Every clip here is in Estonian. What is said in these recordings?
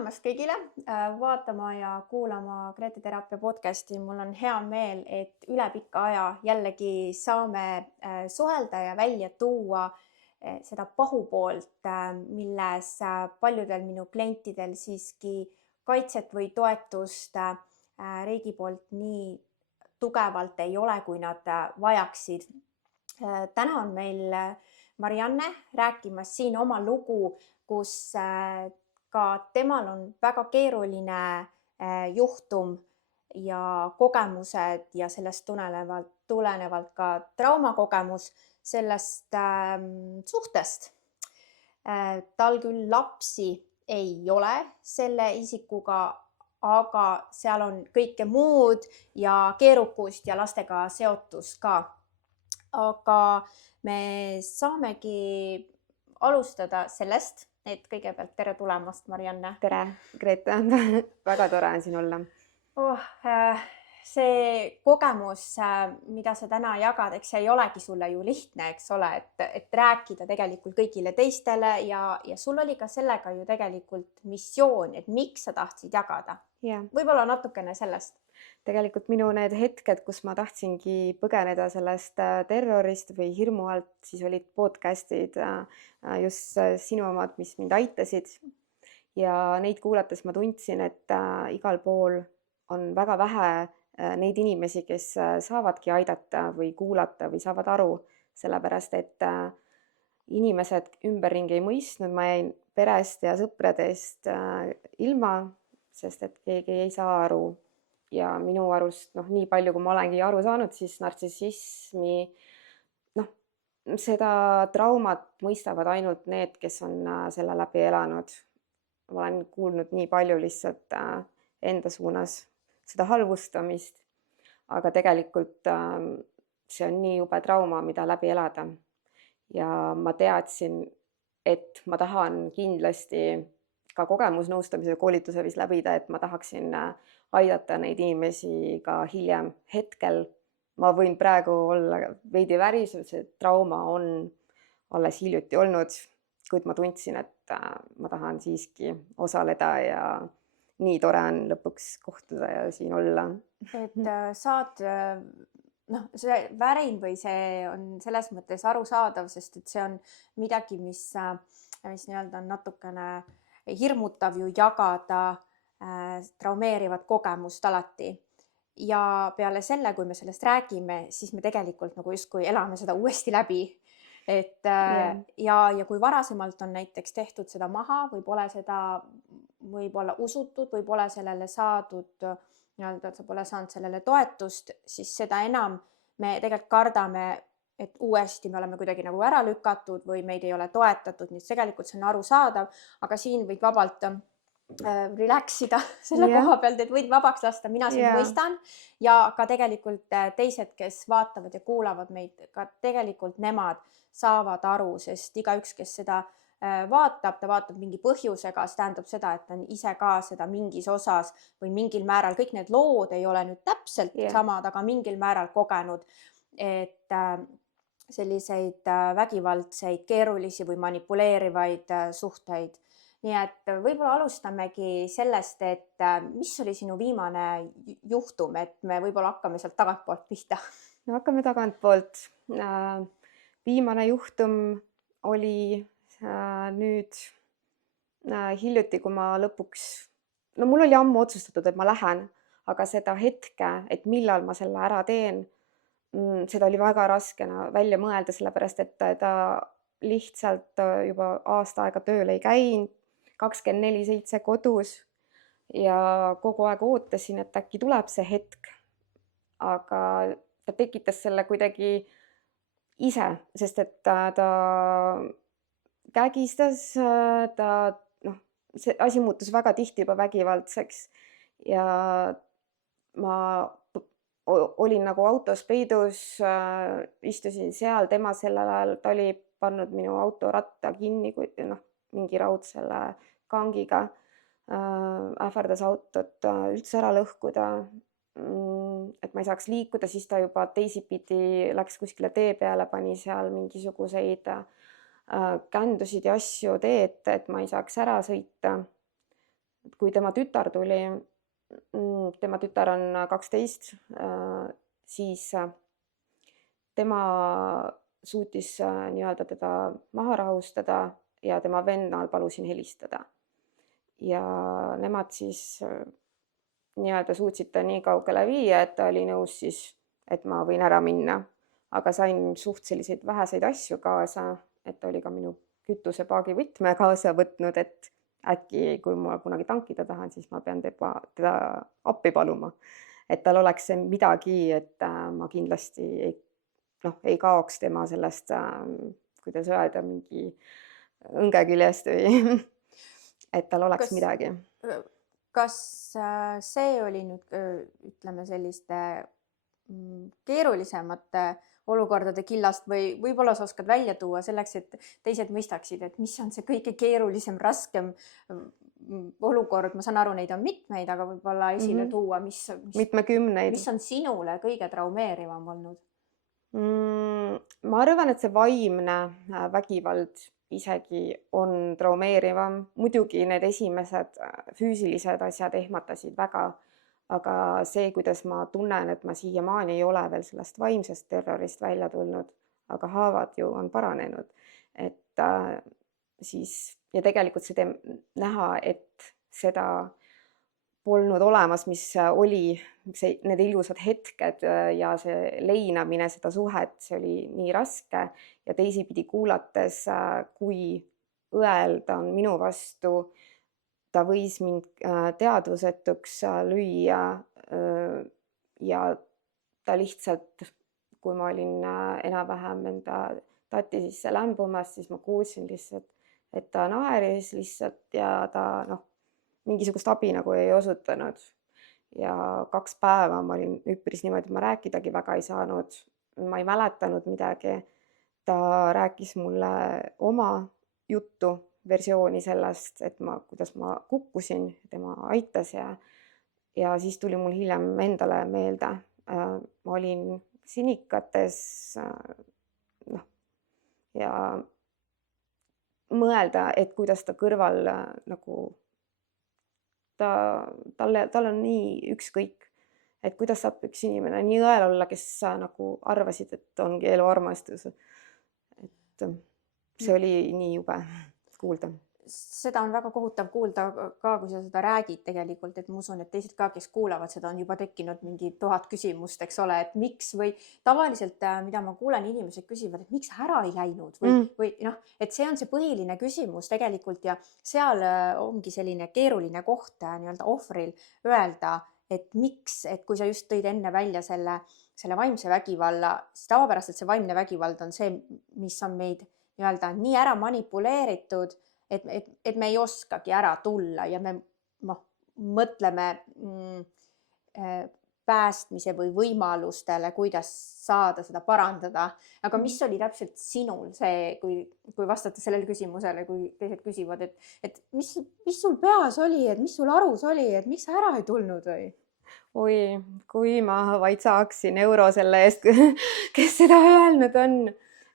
tulemast kõigile vaatama ja kuulama Grete Teraapia podcasti. Mul on hea meel, et üle pika aja jällegi saame suhelda ja välja tuua seda pahupoolt, milles paljudel minu klientidel siiski kaitset või toetust riigi poolt nii tugevalt ei ole, kui nad vajaksid. Täna on meil Marianne rääkimas siin oma lugu, kus ka temal on väga keeruline juhtum ja kogemused ja sellest tulenevalt ka traumakogemus sellest suhtest. Tal küll lapsi ei ole selle isikuga, aga seal on kõike muud ja keerukust ja lastega seotus ka. Aga me saamegi alustada sellest, et kõigepealt tere tulemast, Marianne. Tere, Grete. Väga tore on siin olla. See kogemus, mida sa täna jagad, eks see ei olegi sulle ju lihtne, eks ole, et rääkida tegelikult kõigile teistele ja sul oli ka sellega ju tegelikult missioon, et miks sa tahtsid jagada. Yeah. Võib-olla natukene sellest. Tegelikult minu need hetked, kus ma tahtsingi põgeneda sellest terrorist või hirmu alt, siis olid podcastid, just sinu omad, mis mind aitasid. Ja neid kuulates ma tundsin, et igal pool on väga vähe neid inimesi, kes saavadki aidata või kuulata või saavad aru, sellepärast et inimesed ümberringi ei mõistnud, ma jäin perest ja sõpradest ilma, sest et keegi ei saa aru. Ja minu arust, nii palju, kui ma olengi aru saanud, siis nartsissismi, seda traumat mõistavad ainult need, kes on selle läbi elanud. Ma olen kuulnud nii palju lihtsalt enda suunas seda halvustamist, aga tegelikult see on nii jube trauma, mida läbi elada. Ja ma teadsin, et ma tahan kindlasti ka kogemusnõustamise koolituse viis läbida, et ma tahaksin aidata neid inimesi ka hiljem hetkel. Ma võin praegu olla veidi värisev, see trauma on alles hiljuti olnud, kuid ma tundsin, et ma tahan siiski osaleda ja nii tore on lõpuks kohtuda ja siin olla. Et saad, see värin või see on selles mõttes arusaadav, sest et see on midagi, mis nii-öelda on natukene hirmutav ju jagada traumeerivat kogemust alati. Ja peale selle, kui me sellest räägime, siis me tegelikult nagu justkui elame seda uuesti läbi. Ja kui varasemalt on näiteks tehtud seda maha või pole seda võib-olla usutud või pole sellele saadud, et sa pole saanud sellele toetust, siis seda enam me tegelikult kardame, et uuesti me oleme kuidagi nagu ära lükatud või meid ei ole toetatud, nii tegelikult see on arusaadav, aga siin võid vabalt relaxida selle koha pealt, et võid vabaks lasta, mina sind mõistan ja ka tegelikult teised, kes vaatavad ja kuulavad meid, ka tegelikult nemad saavad aru, sest igaüks, kes seda vaatab, ta vaatab mingi põhjusega, see tähendab seda, et ta on ise ka seda mingis osas või mingil määral, kõik need lood ei ole nüüd täpselt samad, aga mingil määral kogenud, et selliseid vägivaldseid, keerulisi või manipuleerivaid suhteid. Nii et võib-olla alustamegi sellest, et mis oli sinu viimane juhtum, et me võib-olla hakkame sealt tagantpoolt pihta. No hakkame tagantpoolt. Viimane juhtum oli nüüd hiljuti, kui ma lõpuks, mul oli ammu otsustatud, et ma lähen, aga seda hetke, et millal ma selle ära teen, seda oli väga raske välja mõelda, sellepärast et ta lihtsalt juba aasta aega tööl ei käinud, 24/7 kodus ja kogu aeg ootasin, et äkki tuleb see hetk, aga ta tekitas selle kuidagi ise, sest et ta kägistas, see asi muutus väga tihti juba vägivaldseks ja ma olin nagu autos peidus, istusin seal, tema sellel ajal, ta oli pannud minu auto ratta kinni, mingi raudsele kangiga, ähvardas autot üldse ära lõhkuda, et ma ei saaks liikuda, siis ta juba teisipidi läks kuskile tee peale, pani seal mingisuguseid kändusid ja asju teed, et ma ei saaks ära sõita. kui tema tütar tuli, tema tütar on 12, siis tema suutis nii-öelda teda maha rahustada ja tema vennal palusin helistada. Ja nemad siis nii-öelda suutsid ta nii kaugele viia, et ta oli nõus siis, et ma võin ära minna. Aga sain suht selliseid väheseid asju kaasa, et ta oli ka minu kütusepaagi võtme kaasa võtnud, et äkki kui ma kunagi tankida tahan, siis ma pean teda appi paluma. Et tal oleks see midagi, et ma kindlasti ei kaoks tema sellest, kuidas öelda, mingi õnge küljest või et tal oleks midagi. Kas see oli nüüd, ütleme, selliste keerulisemate olukordade killast või võib-olla sa oskad välja tuua selleks, et teised mõistaksid, et mis on see kõige keerulisem, raskem olukord, ma saan aru, neid on mitmeid, aga võib-olla esile tuua, mitmekümneid. Mis on sinule kõige traumeerivam olnud? Ma arvan, et see vaimne vägivald isegi on traumeerivam. Muidugi need esimesed füüsilised asjad ehmatasid väga, aga see, kuidas ma tunnen, et ma siiamaani ei ole veel sellest vaimsest terrorist välja tulnud, aga haavad ju on paranenud. Et siis, ja tegelikult see näha, et seda polnud olemas, mis oli need ilusad hetked ja see leinamine, seda suhet, see oli nii raske ja teisipidi kuulates, kui õel ta on minu vastu, ta võis mind teadvusetuks lüüa ja ta lihtsalt, kui ma olin enam-vähem enda tati sisse lämbumas, siis ma kuulsin lihtsalt, et ta naeris lihtsalt ja ta mingisugust abi nagu ei osutanud. Ja 2 päeva ma olin üpris niimoodi, et ma rääkidagi väga ei saanud. Ma ei mäletanud midagi. Ta rääkis mulle oma juttu, versiooni sellest, et kuidas ma kukkusin, tema aitas ja siis tuli mul hiljem endale meelde. Ma olin sinikates ja mõelda, et kuidas ta kõrval nagu tal on nii ükskõik, et kuidas saab üks inimene nii õel olla, kes nagu arvasid, et ongi eluarmastus. Et see oli nii jube kuulda. Seda on väga kohutav kuulda ka, kui sa seda räägid tegelikult, et ma usun, et teised ka, kes kuulavad seda, on juba tekkinud mingi 1000 küsimust, eks ole, et miks või tavaliselt, mida ma kuulen, inimesed küsivad, et miks ära ei läinud või et see on see põhiline küsimus tegelikult ja seal ongi selline keeruline koht nii-öelda ohvril öelda, et miks, et kui sa just tõid enne välja selle vaimse vägivalla, siis tavapäraselt see vaimne vägivald on see, mis on meid nii-öelda nii ära manipuleeritud, et me ei oskagi ära tulla ja me mõtleme päästmise või võimalustele, kuidas saada seda parandada. Aga mis oli täpselt sinul see, kui vastata sellele küsimusele, kui teised küsivad, et mis sul peas oli, et mis sul arus oli, et miks sa ära ei tulnud või? Oi, kui ma vaid saaksin euro selle eest, kes seda öelnud on.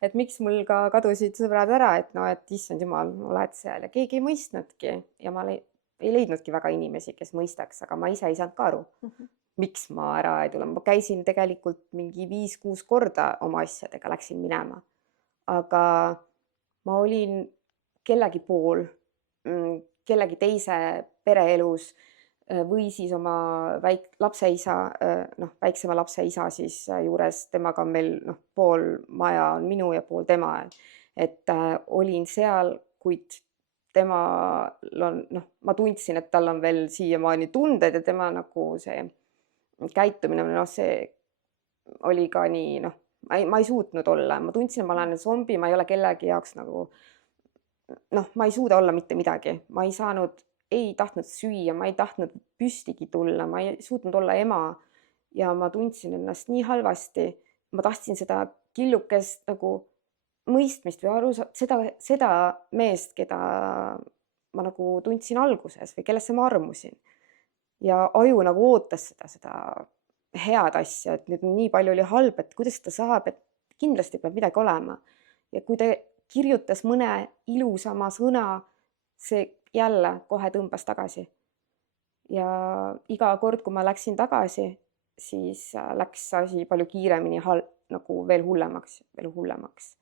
Et miks mul ka kadusid sõbrad ära, et issand jumal, oled seal ja keegi ei mõistnudki ja ma ei leidnudki väga inimesi, kes mõistaks, aga ma ise ei saanud ka aru, miks ma ära ei tule. Ma käisin tegelikult mingi 5-6 korda oma asjadega, läksin minema, aga ma olin kellegi pool, kellegi teise pereelus või siis oma lapseisa, väiksema lapse isa siis juures, temaga on meil pool maja on minu ja pool tema, et olin seal, kuid temal on, ma tundsin, et tal on veel siiamaani tunded ja tema nagu see käitumine, see oli ka nii, ma ei suutnud olla, ma tundsin, et ma olen zombi, ma ei ole kellegi jaoks nagu, ma ei suuda olla mitte midagi, ma ei saanud ei tahtnud süüa, ma ei tahtnud püstigi tulla, ma ei suutnud olla ema ja ma tundsin ennast nii halvasti. Ma tahtsin seda killukest nagu mõistmist või aru seda meest, keda ma nagu tundsin alguses või kellesse ma armusin. Ja aju nagu ootas seda head asja, et nüüd nii palju oli halb, et kuidas ta saab, et kindlasti peab midagi olema. Ja kui ta kirjutas mõne ilusama sõna, see jälle kohe tõmbas tagasi. ja iga kord, kui ma läksin tagasi, siis läks asi palju kiiremini nagu veel hullemaks, veel hullemaks.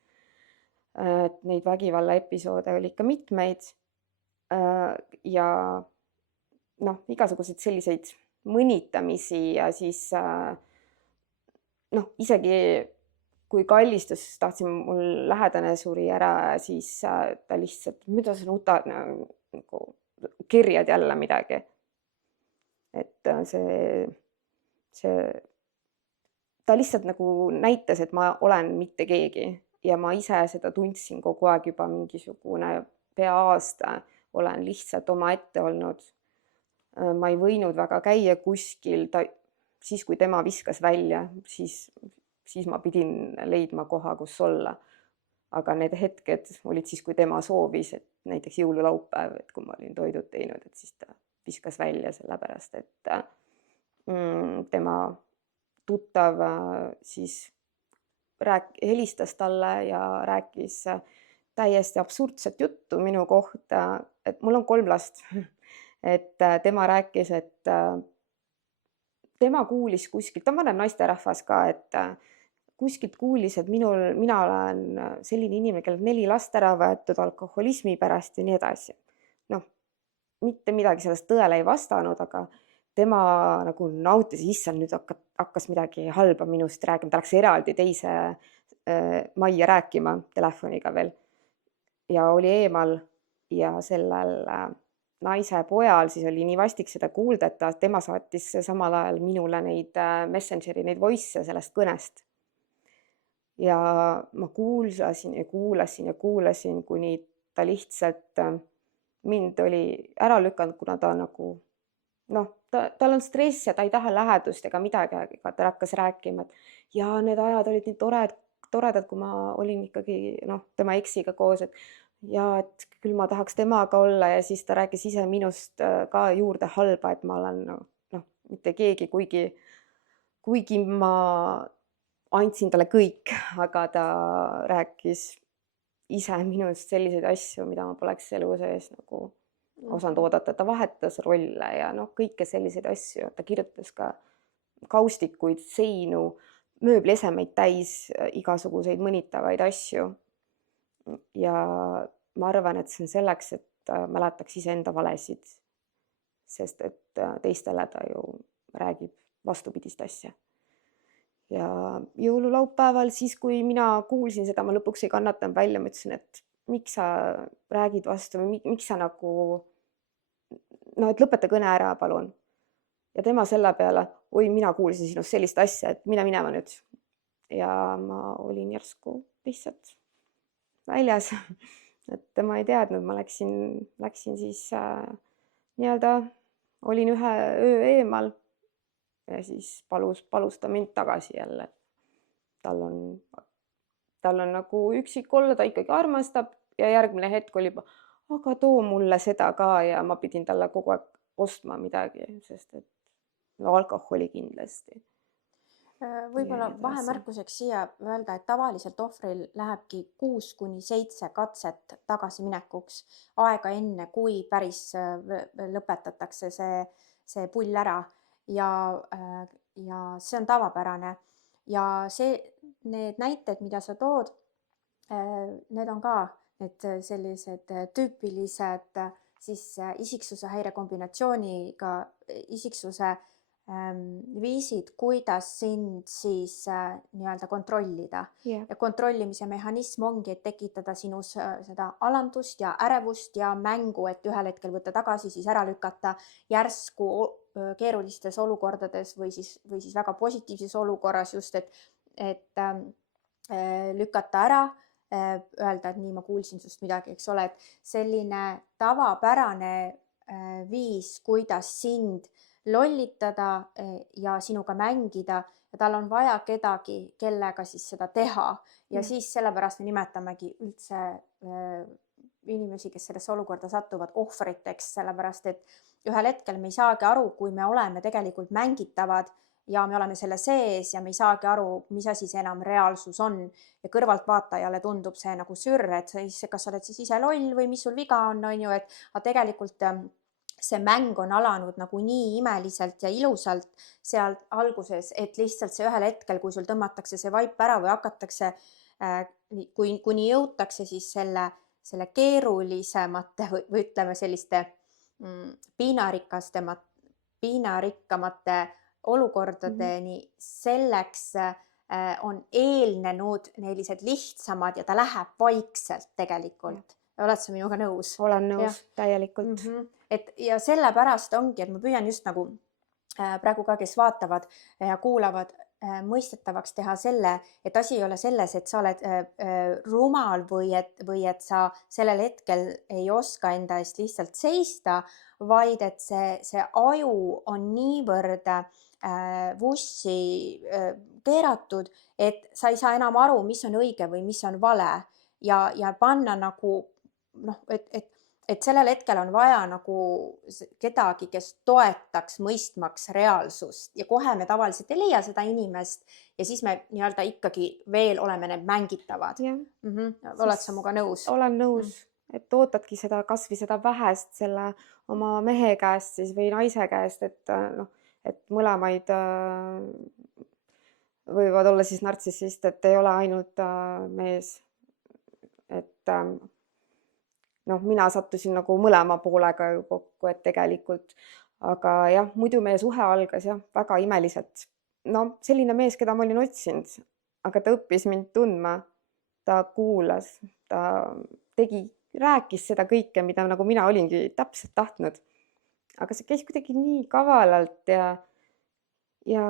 Et neid vägivallaepisoode oli ikka mitmeid ja noh, igasuguseid selliseid mõnitamisi ja siis noh, isegi kui kallistus, tahtsin, mul lähedane suri ära, siis ta lihtsalt, mida sa nutad, nagu kerjad jälle midagi. Et ta lihtsalt nagu näitas, et ma olen mitte keegi ja ma ise seda tundsin kogu aeg juba mingisugune pea aasta, olen lihtsalt omaette olnud. Ma ei võinud väga käia kuskil, siis kui tema viskas välja, siis ma pidin leidma koha, kus olla. Aga need hetked olid siis, kui tema soovis, et näiteks jõululaupäev, et kui ma olin toidud teinud, et siis ta viskas välja sellepärast, et tema tuttav siis helistas talle ja rääkis täiesti absurdset juttu minu kohta, et mul on 3 last, et tema rääkis, et tema kuulis kuskilt, ta on vanem naisterahvas ka, et kuskilt kuulis, et mina olen selline inimene, kellel 4 last ära võetud alkoholismi pärast ja nii edasi. Noh, mitte midagi sellest tõele ei vastanud, aga tema nagu nautis, issand, nüüd hakkas midagi halba minust rääkima, ta läks eraldi teise majja rääkima telefoniga veel ja oli eemal ja sellel naise pojal siis oli nii vastik seda kuulda, et tema saatis samal ajal minule neid Messengeri, neid voice sellest kõnest. Ja ma kuulasin ja kuulasin ja kuulasin, kuni ta lihtsalt mind oli ära lükanud, kuna ta nagu noh, tal on stress ja ta ei taha lähedust ega midagi, aga ta hakkas rääkima, et ja need ajad olid nii toredad, kui ma olin ikkagi tema eksiga koos, et ja et küll ma tahaks temaga olla ja siis ta rääkis ise minust ka juurde halba, et ma olen mitte keegi, kuigi ma andsin talle kõik, aga ta rääkis ise minust selliseid asju, mida ma poleks elu sees nagu osanud oodata, ta vahetas rolle ja kõike selliseid asju, ta kirjutas ka kaustikuid, seinu, mööbliesemeid täis igasuguseid mõnitavaid asju. Ja ma arvan, et see on selleks, et mäletaks iseenda valesid, sest et teistele ta ju räägib vastupidist asja. Ja jõululaupäeval siis, kui mina kuulsin seda, ma lõpuks ei kannatanud välja, ma ütlesin, et miks sa räägid vastu või miks sa nagu, et lõpeta kõne ära, palun. Ja tema selle peale, oi, mina kuulsin sinust sellist asja, et mine minema nüüd. Ja ma olin järsku lihtsalt väljas, et ma ei teadnud, ma läksin siis nii-öelda, olin ühe öö eemal ja siis palus ta mind tagasi jälle. Tal on nagu üksik olla, ta ikkagi armastab ja järgmine hetk oli juba, aga too mulle seda ka ja ma pidin talle kogu aeg ostma midagi, sest et alkoholi kindlasti. Võib-olla vahemärkuseks siia öelda, et tavaliselt ohvril lähebki 6-7 katset tagasiminekuks aega enne, kui päris lõpetatakse see pull ära ja see on tavapärane. Ja need näited, mida sa tood, need on ka need sellised tüüpilised siis isiksuse häire kombinatsiooniga isiksuse viisid, kuidas sind siis nii-öelda kontrollida. Yeah. Ja kontrollimise mehhanism ongi, et tekitada sinus seda alandust ja ärevust ja mängu, et ühel hetkel võtta tagasi, siis ära lükata järsku keerulistes olukordades või siis väga positiivses olukorras just, et lükata ära, öelda, et nii, ma kuulsin sinust midagi, eks ole, et selline tavapärane viis, kuidas sind lollitada ja sinuga mängida ja tal on vaja kedagi, kellega siis seda teha ja siis sellepärast me nimetamegi üldse inimesi, kes sellesse olukorda satuvad ohvriteks, sellepärast et ühel hetkel me ei saagi aru, kui me oleme tegelikult mängitavad ja me oleme selle sees ja me ei saagi aru, mis asi see enam reaalsus on ja kõrvaltvaatajale tundub see nagu sürr, et kas sa oled siis ise loll või mis sul viga on ju, et tegelikult see mäng on alanud nagu nii imeliselt ja ilusalt seal alguses, et lihtsalt see ühel hetkel, kui sul tõmmatakse see vaip ära või hakatakse, kuni jõutakse siis selle keerulisemate või ütleme selliste piinarikkamate olukordadeni, selleks on eelnenud sellised lihtsamad ja ta läheb vaikselt tegelikult. Oled sa minuga nõus? Olen nõus täielikult. Et ja sellepärast ongi, et ma püüan just nagu praegu ka, kes vaatavad ja kuulavad, mõistetavaks teha selle, et asi ei ole selles, et sa oled rumal või et sa sellel hetkel ei oska enda eest lihtsalt seista, vaid et see aju on niivõrd vussi keeratud, et sa ei saa enam aru, mis on õige või mis on vale ja panna nagu et sellel hetkel on vaja nagu kedagi, kes toetaks mõistmaks reaalsust ja kohe me tavaliselt ei leia seda inimest ja siis me nii-öelda ikkagi veel oleme need mängitavad. Oled sa muga nõus? Olen nõus, et ootadki seda, kasvõi seda vähest selle oma mehe käest siis või naise käest, et mõlemaid võivad olla siis nartsissist, et ei ole ainult mees. Et mina sattusin nagu mõlema poolega ju kokku, et tegelikult, aga jah, muidu meie suhe algas jah, väga imeliselt. Selline mees, keda ma olin otsinud, aga ta õppis mind tundma, ta kuulas, ta rääkis seda kõike, mida nagu mina olingi täpselt tahtnud. Aga see käis kuidagi nii kavalalt ja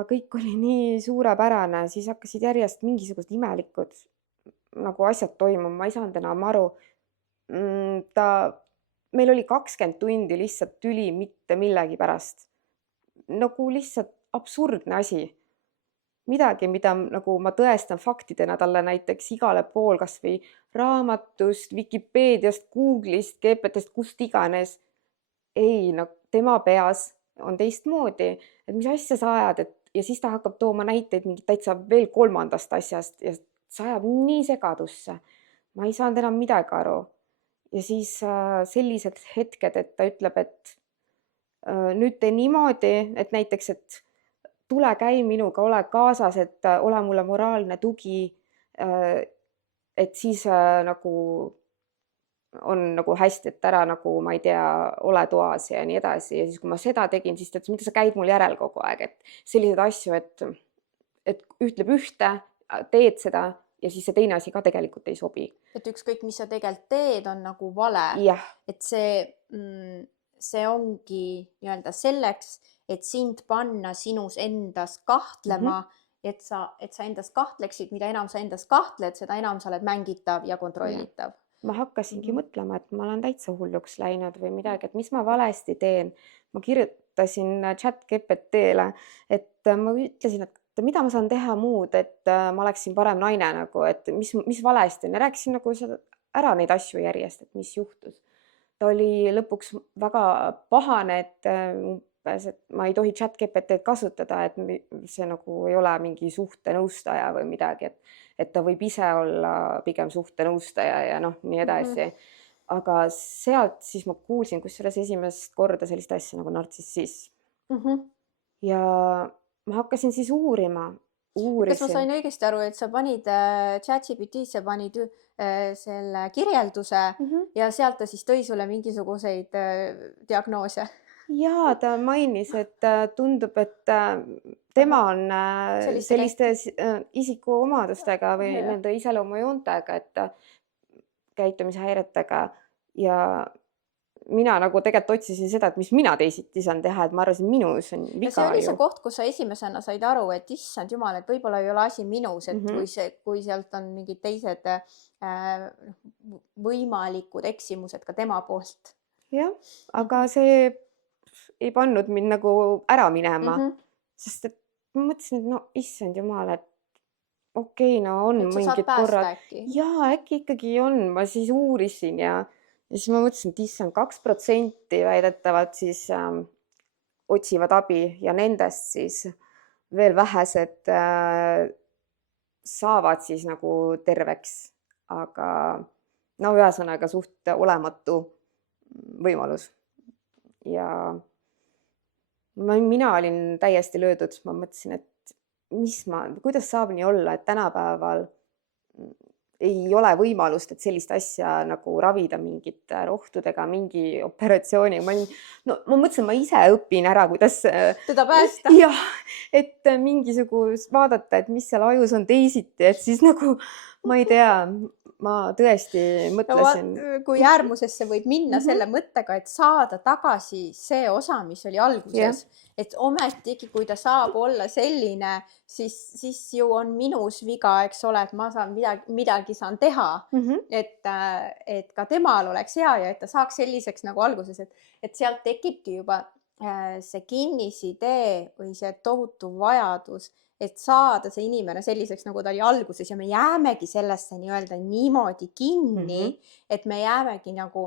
kõik oli nii suurepärane, siis hakkasid järjest mingisugused imelikud nagu asjad toimuma, ma ei saanud enam aru. Meil oli 20 tundi lihtsalt tüli mitte millegi pärast. Nagu lihtsalt absurdne asi. Midagi, mida nagu ma tõestan faktidena talle näiteks igale pool, kas või raamatust, Vikipeediast, Google'ist, GPT-st, kust iganes. Ei, tema peas on teistmoodi, et mis asja sa ajad, ja siis ta hakkab tooma näiteid mingit täitsa veel kolmandast asjast ja see ajab nii segadusse. Ma ei saanud enam midagi aru. Ja siis sellised hetked, et ta ütleb, et nüüd tee niimoodi, et näiteks, et tule käi minuga, ole kaasas, et ole mulle moraalne tugi, et siis nagu on nagu hästi, et ära nagu, ma ei tea, ole toas ja nii edasi. Ja siis, kui ma seda tegin, siis ta ütles, mida sa käid mul järel kogu aeg, et sellised asju, et ütleb ühte, teed seda ja siis see teine asi ka tegelikult ei sobi. Et ükskõik, mis sa tegelikult teed, on nagu vale. Jah. Et see ongi nii-öelda selleks, et sind panna sinus endas kahtlema, et sa endas kahtleksid, mida enam sa endas kahtled, seda enam sa oled mängitav ja kontrollitav. Ma hakkasingi mõtlema, et ma olen täitsa hulluks läinud või midagi, et mis ma valesti teen. Ma kirjutasin ChatGPT-le, et ma ütlesin, et mida ma saan teha muud, et ma oleksin parem naine, nagu, et mis valesti on. Ja rääkisin nagu ära neid asju järjest, et mis juhtus. Ta oli lõpuks väga pahane, et ma ei tohi ChatGPT-d kasutada, et see nagu ei ole mingi suhtenõustaja või midagi, et ta võib ise olla pigem suhtenõustaja ja nii edasi. Aga sealt siis ma kuulsin, kusjuures esimest korda sellist asja nagu nartsissism. Ja ma hakkasin siis uurima. Kas ma sain õigesti aru, et sa panid ChatGPT-sse panid selle kirjelduse ja sealt ta siis tõi sulle mingisuguseid diagnoose? Jaa, ta mainis, et tundub, et tema on selliste isikuomadustega või nende iseloomujoontega, et käitumishäiretega ja mina nagu tegelikult otsisin seda, et mis mina teisiti saan teha, et ma arvasin, minus on viga. Ja see oli see koht, kus sa esimesena said aru, et issand jumal, et võib-olla ei ole asi minus, et kui sealt on mingid teised võimalikud eksimused ka tema poolt. Jah, aga see ei pannud mind nagu ära minema, sest et ma mõtlesin, et issand jumal, et okei, on mingid korrad. Jaa, äkki ikkagi on, ma siis uurisin ja siis ma mõtlesin, et issand 2% väidetavalt siis otsivad abi ja nendest siis veel vähesed saavad siis nagu terveks, aga ühesõnaga suht olematu võimalus. ja mina olin täiesti löödud, ma mõtlesin, et kuidas saab nii olla, et tänapäeval ei ole võimalust, et sellist asja nagu ravida mingite rohtudega, mingi operatsiooniga. Ma mõtlesin, ma ise õpin ära, kuidas teda päästa. jah, et mingisugust vaadata, et mis seal ajus on teisiti, et siis nagu ma ei tea, ma tõesti mõtlesin. Kui äärmusesse võib minna selle mõttega, et saada tagasi see osa, mis oli alguses, et ometigi, kui ta saab olla selline, siis ju on minus viga, eks ole, et ma saan midagi saan teha, et ka temal oleks hea ja et ta saaks selliseks nagu alguses, et sealt tekibki juba see kinnisidee või see tohutu vajadus, et saada see inimene selliseks, nagu ta oli alguses ja me jäämegi sellesse nii-öelda niimoodi kinni, et me jäämegi nagu,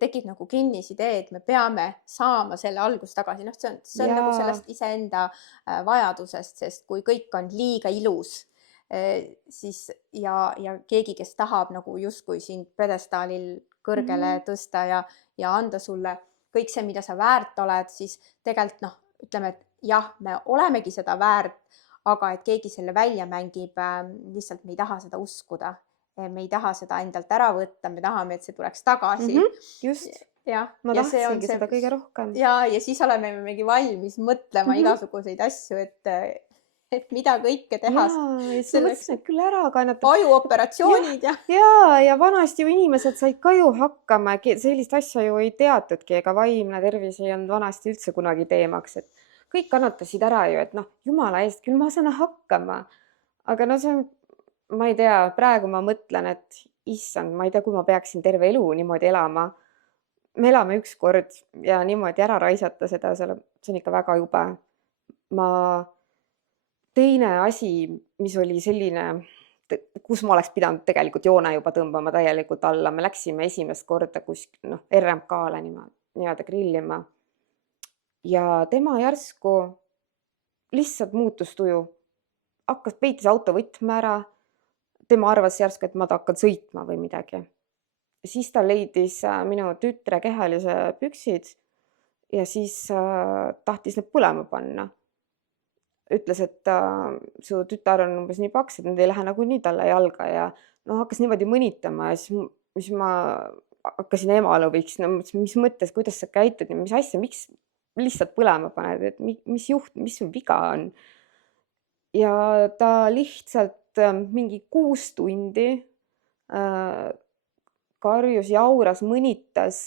tekib nagu kinnisidee, et me peame saama selle algust tagasi. Noh, see on nagu sellest iseenda vajadusest, sest kui kõik on liiga ilus, siis ja keegi, kes tahab nagu justkui sind pedestaalil kõrgele tõsta ja anda sulle kõik see, mida sa väärt oled, siis tegelikult noh, ütleme, et jah, me olemegi seda väärt, aga et keegi selle välja mängib, lihtsalt me ei taha seda uskuda. Me ei taha seda endalt ära võtta, me tahame, et see tuleks tagasi. Just, ja, ma tahtsingi seda kõige rohkem. Ja siis oleme mingi valmis mõtlema igasuguseid asju, et mida kõike teha. Ja siis mõtlesin, et küll ära kannata. Ajuoperatsioonid ja vanasti ju inimesed said ka ju hakkama, sellist asja ju ei teatudki, ega vaimne tervis ei olnud vanasti üldse kunagi teemaks, et kõik kannatasid ära ju, et noh, jumala eest, küll ma saan hakkama. Aga no see on, ma ei tea, praegu ma mõtlen, et issand, ma ei tea, kui ma peaksin terve elu niimoodi elama. Me elame üks kord ja niimoodi ära raisata seda, see on ikka väga jube. Teine asi, mis oli selline, kus ma oleks pidanud tegelikult joone juba tõmbama täielikult alla, me läksime esimest korda RMK-le niimoodi grillima. Ja tema järsku lihtsalt muutus tuju. Peitis auto võtme ära. Tema arvas järsku, et ma hakkan sõitma või midagi. Siis ta leidis minu tütre kehalise püksid ja siis tahtis need põlema panna. Ütles, et su tütar on umbes nii paks, et need ei lähe nagu nii talle jalga ja hakkas niimoodi mõnitama ja siis ma hakkasin emalõviks, mis mõttes, kuidas sa käitud ja mis asja, miks lihtsalt põlema paned, et mis sul viga on. Ja ta lihtsalt mingi 6 tundi karjus, jauras, mõnitas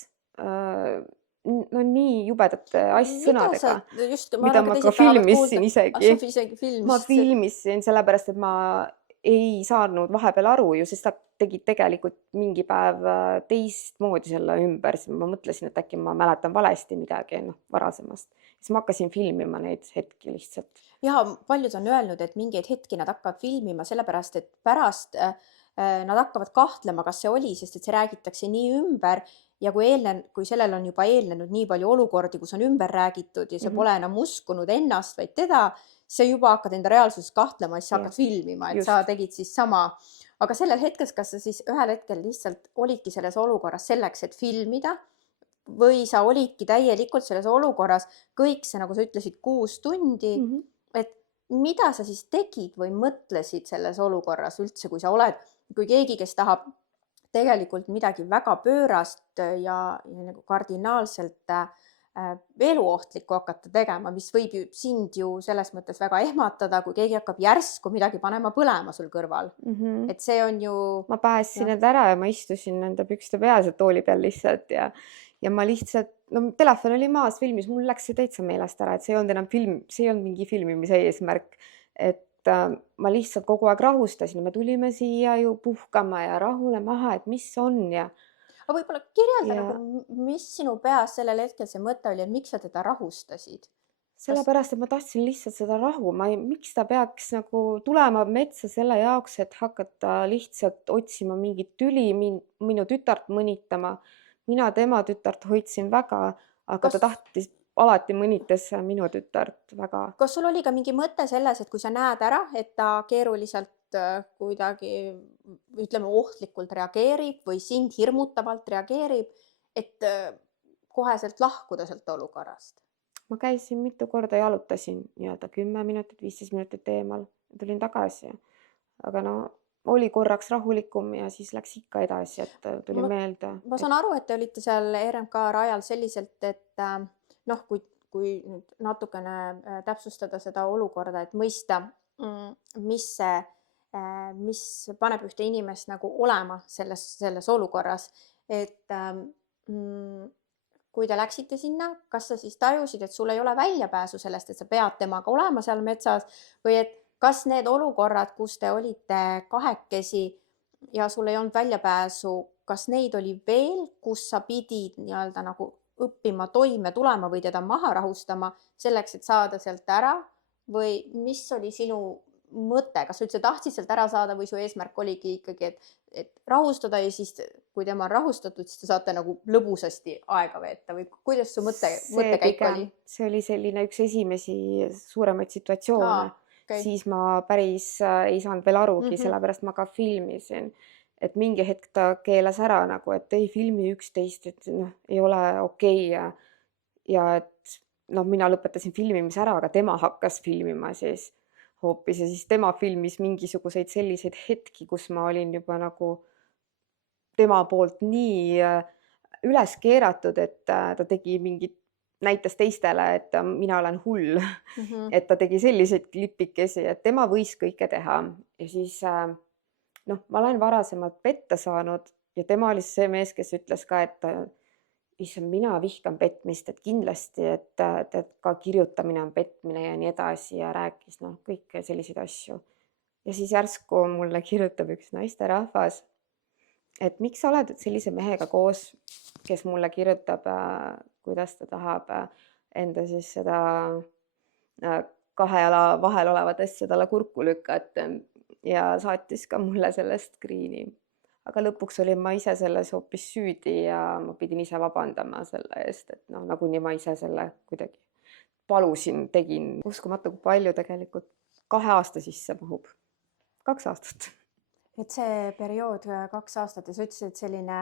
nii jubedate sõnadega, mida ma ka filmisin isegi. Ma filmisin sellepärast, et ma ei saanud vahepeal aru ju, sest ta tegi tegelikult mingi päev teistmoodi selle ümber, siis ma mõtlesin, et äkki ma mäletan valesti midagi varasemast. Siis ma hakkasin filmima neid hetki lihtsalt. Ja paljud on öelnud, et mingeid hetki nad hakkavad filmima sellepärast, et pärast nad hakkavad kahtlema, kas see oli, sest et see räägitakse nii ümber ja kui sellel on juba eelnenud nii palju olukordi, kus on ümber räägitud ja see pole enam uskunud ennast, vaid teda, see juba hakkad enda reaalsuses kahtlema ja siis hakkad filmima, et sa tegid siis sama. Aga sellel hetkes, kas sa siis ühel hetkel lihtsalt olidki selles olukorras selleks, et filmida või sa olidki täielikult selles olukorras kõik see, nagu sa ütlesid, 6 tundi, et mida sa siis tegid või mõtlesid selles olukorras üldse, kui keegi, kes tahab tegelikult midagi väga pöörast ja nagu kardinaalselt eluohtlikku hakata tegema, mis võib ju sind ju selles mõttes väga ehmatada, kui keegi hakkab järsku midagi panema põlema sul kõrval. Et see on ju... Ma päässin need ära ja ma istusin nende pükste peas ja tooli peal lihtsalt ja ma lihtsalt, telefon oli maas filmis, mul läks see täitsa meelest ära, et see ei olnud enam film, see ei olnud mingi filmimise eesmärk, et ma lihtsalt kogu aeg rahustasin, me tulime siia ju puhkama ja rahule maha, et mis on ja... Aga võib-olla kirjelda, mis sinu peas sellel hetkel see mõte oli, et miks sa teda rahustasid? Sellepärast, et ma tahtsin lihtsalt seda rahu, miks ta peaks nagu tulema metsa selle jaoks, et hakata lihtsalt otsima mingit tüli, minu tütart mõnitama. Mina tema tütart hoidsin väga, aga ta tahtis alati mõnitas minu tütart väga. Kas sul oli ka mingi mõte selles, et kui sa näed ära, et ta keeruliselt kuidagi, ütleme, ohtlikult reageerib või sind hirmutavalt reageerib, et koheselt lahkuda sealt olukorrast? ma käisin mitu korda, jalutasin nii-öelda 10 minutit, 15 minutit eemal, tulin tagasi. Aga no oli korraks rahulikum ja siis läks ikka edasi, et tuli Ma- meelde, Ma saan aru, et te olite seal RMK rajal selliselt, et noh, kui nüüd natukene täpsustada seda olukorda, et mõista, mis paneb ühte inimest nagu olema selles olukorras, et kui te läksite sinna, kas sa siis tajusid, et sul ei ole väljapääsu sellest, et sa pead temaga olema seal metsas või et kas need olukorrad, kus te olite kahekesi ja sul ei olnud väljapääsu, kas neid oli veel, kus sa pidid nii-öelda nagu õppima toime tulema või teda maha rahustama selleks, et saada sealt ära või mis oli sinu mõte, kas sa üldse tahtsid sealt ära saada või su eesmärk oligi ikkagi, et rahustada ja siis, kui tema on rahustatud, siis te saate nagu lõbusasti aega veeta või kuidas su mõttekäik oli? see oli selline üks esimesi suuremaid situatsioone. Okay. Siis ma päris ei saanud veel arugi, sellepärast ma ka filmisin. Et mingi hetk ta keelas ära nagu, et ei filmi 11, et noh, ei ole okei. Ja et noh, mina lõpetasin filmimise ära, aga tema hakkas filmima siis hoopis ja siis tema filmis mingisuguseid selliseid hetki, kus ma olin juba nagu tema poolt nii üles keeratud, et ta tegi mingit, näitas teistele, et mina olen hull. Et ta tegi selliseid klipikesi, et tema võis kõike teha. Ja siis noh, ma olen varasemalt petta saanud ja tema oli see mees, kes ütles ka, et issand, mina vihkan petmist, et kindlasti, et ka kirjutamine on petmine ja nii edasi ja rääkis noh, kõike selliseid asju. Ja siis järsku mulle kirjutab üks naisterahvas, et miks sa oled sellise mehega koos, kes mulle kirjutab, kuidas ta tahab enda siis seda kahe jala vahel olevat asja talle kurku lükata ja saatis ka mulle selle screen'i. Aga lõpuks olin ma ise selles hoopis süüdi ja ma pidin ise vabandama selle eest, et noh, nagunii ma ise selle kuidagi palusin, tegin. Uskumatu, kui palju tegelikult 2 aasta sisse mahub. 2 aastat. Et see periood 2 aastat ja sa ütlesid, et selline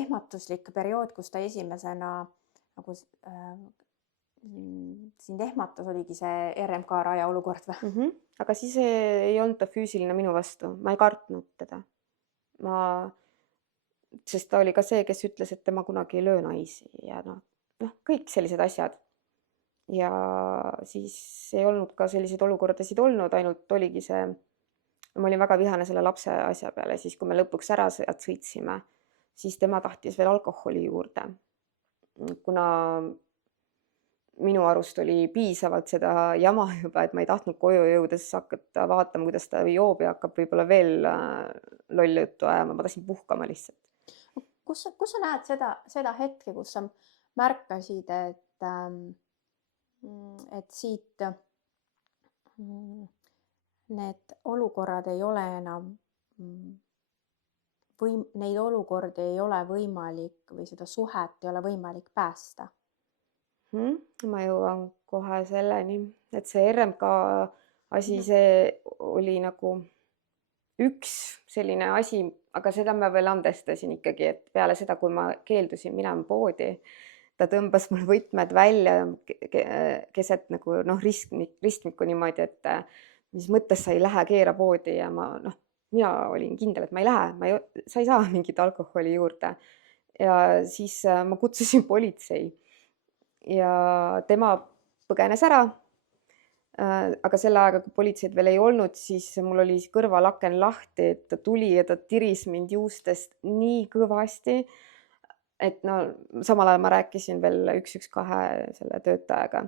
ehmatuslik periood, kus ta esimesena nagu sind ehmatas, oligi see RMK raja olukord või? Aga siis ei olnud ta füüsiline minu vastu, ma ei kartnud teda. Sest ta oli ka see, kes ütles, et tema kunagi ei löö naisi ja noh, kõik sellised asjad. Ja siis ei olnud ka selliseid olukordasid olnud, ainult oligi see, ma olin väga vihane selle lapse asja peale, siis kui me lõpuks ära sõitsime, siis tema tahtis veel alkoholi juurde. Kuna minu arust oli piisavalt seda jama juba, et ma ei tahtnud koju jõudes hakata vaatama, kuidas ta joob ja hakkab võib-olla veel lolli juttu ajama, ma tahtsin puhkama lihtsalt. Kus sa näed seda hetke, kus sa märkasid, et siit need olukorrad ei ole enam neid olukordi ei ole võimalik või seda suhet ei ole võimalik päästa? Ma jõuan kohe selleni, et see RMK asi, see oli nagu üks selline asi, aga seda ma veel andestasin ikkagi, et peale seda, kui ma keeldusin minema poodi, ta tõmbas mul võtmed välja keset nagu ristmikku niimoodi, et mis mõttes sa ei lähe, keera poodi ja mina olin kindel, et ma ei lähe, sa ei saa mingit alkoholi juurde. Ja siis ma kutsusin politsei ja tema põgenes ära. Aga selle ajaga, kui politseid veel ei olnud, siis mul oli kõrvalaken lahti, et ta tuli ja ta tiris mind juustest nii kõvasti, et samal ajal ma rääkisin veel 112 selle töötajaga.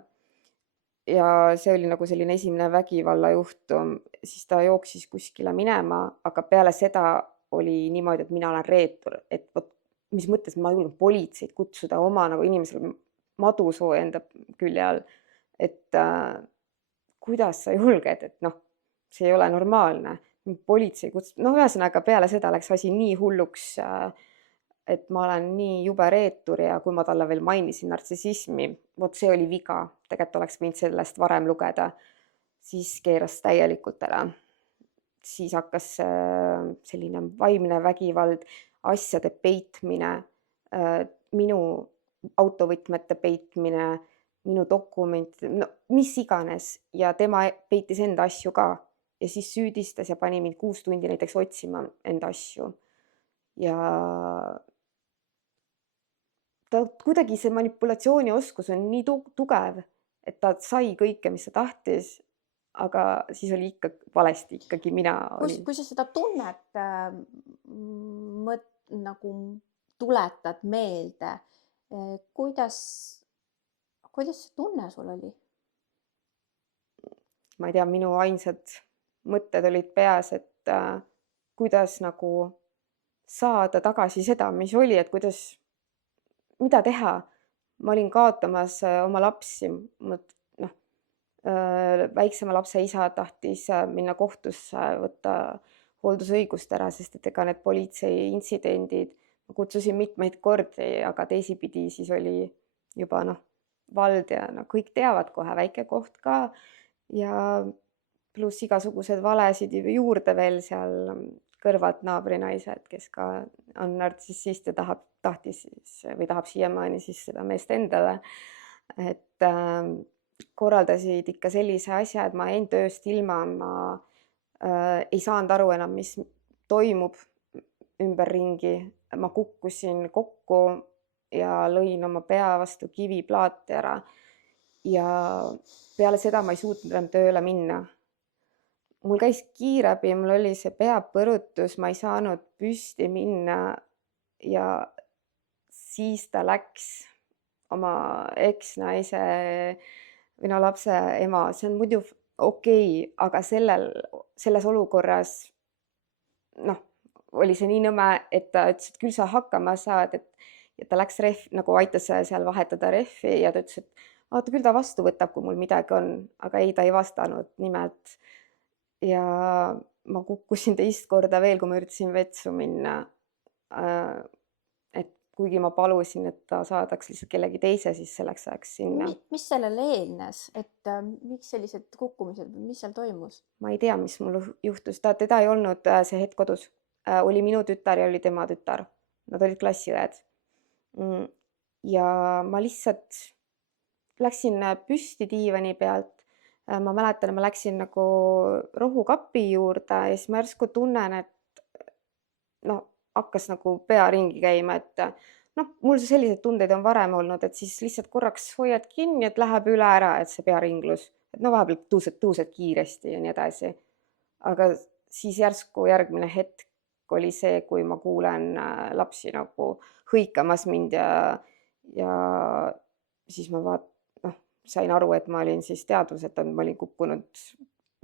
Ja see oli nagu selline esimene vägivallajuhtum, siis ta jooksis kuskile minema, aga peale seda oli niimoodi, et mina olen reetur, et mis mõttes ma julgen politseid kutsuda oma nagu inimesel madusoo enda külje all, et kuidas sa julged, et see ei ole normaalne. Politsei kutsus, ühesõnaga peale seda läks asi nii hulluks, et ma olen nii jube reetur ja kui ma talle veel mainisin nartsissismi, vot see oli viga, tegelikult oleks võinud sellest varem lugeda, siis keeras täielikult ära. Siis hakkas selline vaimne vägivald, asjade peitmine, minu autovõtmete peitmine, minu dokument, no mis iganes ja tema peitis enda asju ka ja siis süüdistas ja pani mind 6 tundi näiteks otsima enda asju. Ja ta kuidagi see manipulatsioonioskus on nii tugev, et ta sai kõike, mis ta tahtis, aga siis oli ikka valesti, ikkagi mina olin. kui sa seda tunnet nagu tuletad meelde, kuidas see tunne sul oli? Ma ei tea, minu ainsad mõtted olid peas, et kuidas nagu saada tagasi seda, mis oli, et mida teha. Ma olin kaotamas oma lapsi, väiksema lapse isa tahtis minna kohtusse, võtta hooldusõigust ära, sest et ega need politsei intsidendid, ma kutsusin mitmeid kordi, aga teisipidi siis oli juba vald ja kõik teavad kohe, väike koht ka ja pluss igasugused valesid juurde veel seal kõrvad naabrinaised, kes ka on nartsissist ja tahtis siis või tahab siiamaani siis seda meest endale, et korraldasid ikka sellise asja, et ma jäin tööst ilma, ma ei saanud aru enam, mis toimub ümberringi, ma kukkusin kokku ja lõin oma pea vastu kiviplaati ära ja peale seda ma ei suutnud enam tööle minna. Mul käis kiirabi, mul oli see peapõrutus, ma ei saanud püsti minna ja siis ta läks oma eksnaise või lapse ema, see on muidu okei, aga selles olukorras oli see nii nõme, et ta ütles, et küll sa hakkama saad, et ta läks aitas seal vahetada rehvi ja ta ütles, et vaata, küll ta vastu võtab, kui mul midagi on, aga ei, ta ei vastanud nimelt. Ja ma kukkusin teist korda veel, kui ma üritasin vetsu minna. Et kuigi ma palusin, et ta saadaks lihtsalt kellegi teise, siis selleks ajaks sinna. Mis sellele eelnes, et miks sellised kukkumised, mis seal toimus? Ma ei tea, mis mul juhtus. Teda ei olnud see hetk kodus. Oli minu tütar ja oli tema tütar. Nad olid klassiõed. Ja ma lihtsalt läksin püsti diivani pealt. Ma mäletan, ma läksin nagu rohukapi juurde ja siis ma järsku tunnen, et hakkas nagu pea ringi käima, et mul selliseid tundeid on varem olnud, et siis lihtsalt korraks hoiad kinni, et läheb üle ära, et see pearinglus, et vahepeal tõused kiiresti ja nii edasi. Aga siis järsku järgmine hetk oli see, kui ma kuulen lapsi nagu hõikamas mind ja siis ma sain aru, et ma olin siis teadvuseta, ma olin kukkunud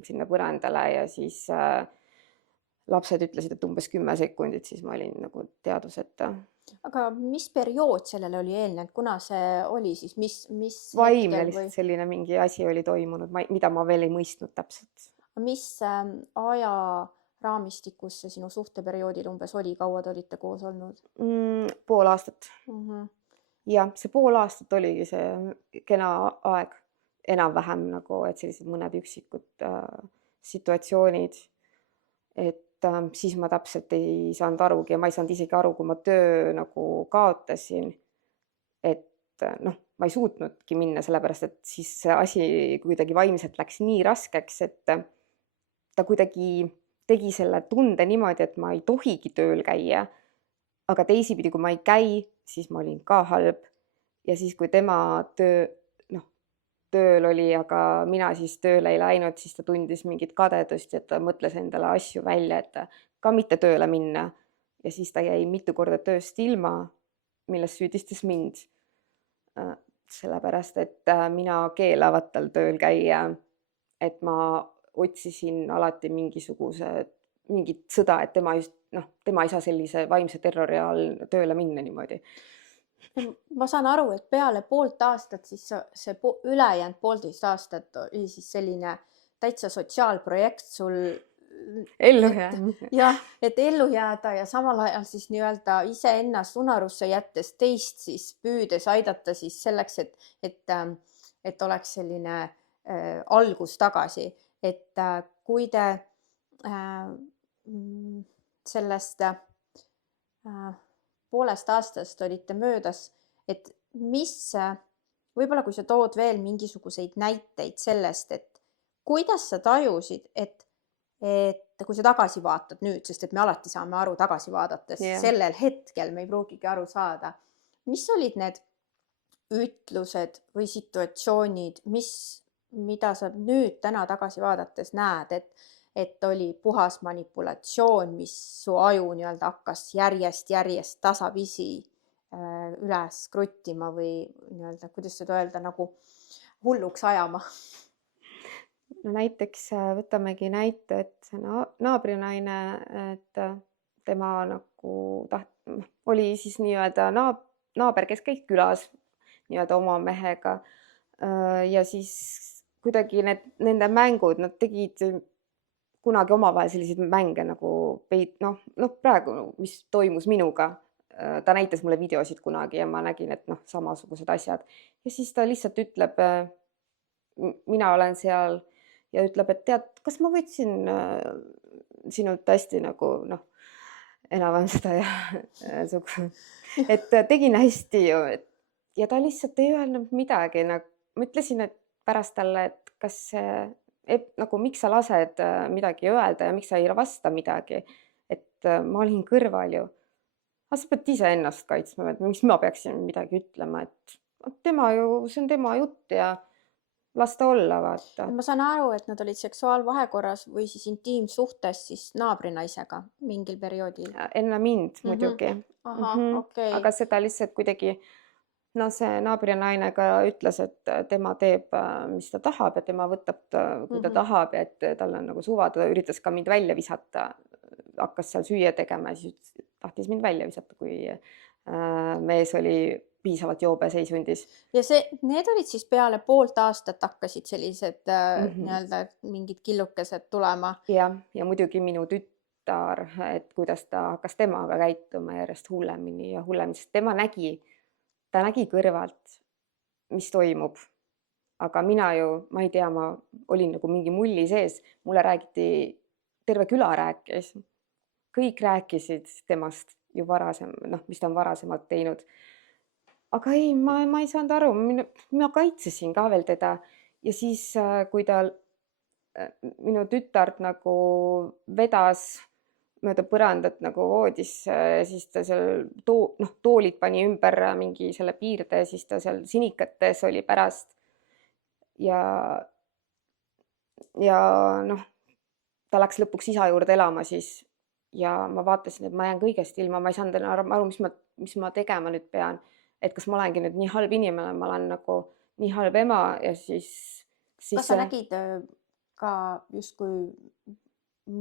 sinna põrandale ja siis lapsed ütlesid, et umbes 10 sekundit, siis ma olin nagu teadvuseta. Aga mis periood sellele oli eelnenud, kuna see oli siis, mis vaimne lihtsalt selline mingi asi oli toimunud, mida ma veel ei mõistnud täpselt. Mis ajaraamistikus see sinu suhteperioodil umbes oli, kaua te olite koos olnud? Pool aastat. Jah, see pool aastat oligi see kena aeg, enam-vähem nagu, et sellised mõned üksikud situatsioonid, et siis ma täpselt ei saanud arugi ja ma ei saanud isegi aru, kui ma töö nagu kaotasin, et ma ei suutnudki minna, sellepärast et siis see asi kuidagi vaimselt läks nii raskeks, et ta kuidagi tegi selle tunde niimoodi, et ma ei tohigi tööl käia, aga teisipidi, kui ma ei käi, siis ma olin ka halb ja siis, kui tema tööl oli, aga mina siis tööle ei läinud, siis ta tundis mingit kadedust ja ta mõtles endale asju välja, et ka mitte tööle minna ja siis ta jäi mitu korda tööst ilma, milles süüdistas mind. Sellepärast, et mina keelavat tal tööl käia, et ma otsisin alati mingit sõda, et tema ei saa sellise vaimse terrori all tööle minna niimoodi. Ma saan aru, et peale poolt aastat, siis see ülejäänud 1,5 aastat oli siis selline täitsa sotsiaalprojekt sul ellu jääda. Jah, et ellu jääda ja samal ajal siis nii-öelda iseennast unarusse jättes teist siis püüdes aidata siis selleks, et oleks selline algus tagasi. Et kui te sellest 1,5 aastast olite möödas, et mis, võib-olla kui sa tood veel mingisuguseid näiteid sellest, et kuidas sa tajusid, et kui sa tagasi vaatad nüüd, sest et me alati saame aru tagasi vaadates, jah. sellel hetkel me ei pruugigi aru saada, mis olid need ütlused või situatsioonid, mida sa nüüd täna tagasi vaadates näed, et oli puhas manipulatsioon, mis su aju nii-öelda hakkas järjest tasapisi üles kruttima või nii-öelda, kuidas seda öelda, nagu hulluks ajama. No näiteks võtamegi näite, et see naabrinaine, et tema nagu oli siis nii-öelda naaber, kes käis külas nii-öelda oma mehega. Ja siis kuidagi nende mängud, nad tegid kunagi omavahel selliseid mänge nagu praegu, mis toimus minuga. Ta näitas mulle videosid kunagi ja ma nägin, et samasugused asjad. Ja siis ta lihtsalt ütleb, mina olen seal ja ütleb, et tead, kas ma võtsin sinult hästi nagu enam-vähem seda sugu, et tegin hästi ju, ja ta lihtsalt ei öelnud midagi. Ma ütlesin, et pärast talle, et kas nagu miks sa lased midagi öelda ja miks sa ei vasta midagi, et ma olin kõrval ju. Aga sa pead ise ennast kaitsma, et miks ma peaksin midagi ütlema, et see on tema jutt ja las ta olla, vaata. Ma saan aru, et nad olid seksuaalvahekorras või siis intiimsuhtes siis naabrinaisega mingil perioodil. Enne mind muidugi. Ahah, okei. Aga seda lihtsalt kuidagi, see naabrinaine ka ütles, et tema teeb, mis ta tahab ja tema võtab, kui ta tahab, ja et tal on nagu suva, ta üritas ka mind välja visata, hakkas seal süüa tegema ja siis tahtis mind välja visata, kui mees oli piisavalt joobeseisundis. Ja need olid siis peale poolt aastat hakkasid sellised nii-öelda mingid killukesed tulema. Ja muidugi minu tütar, et kuidas ta hakkas temaga käituma järjest hullemini ja hullemini, sest ta nägi kõrvalt, mis toimub. Aga mina ju, ma ei tea, ma olin nagu mingi mulli sees, mulle räägiti, terve küla rääkis, kõik rääkisid temast ju mis ta on varasemalt teinud. Aga ei, ma ei saanud aru, mina kaitsesin ka veel teda ja siis, kui ta minu tütart nagu vedas mööda põrandat nagu voodisse, siis ta seal toolid pani ümber mingi selle piirde, siis ta seal sinikates oli pärast. Ja ta läks lõpuks isa juurde elama siis ja ma vaatasin, et ma jään kõigest ilma, ma ei saanud enam aru, mis ma tegema nüüd pean. Et kas ma olengi nüüd nii halb inimene, ma olen nagu nii halb ema ja siis... Kas sa nägid ka justkui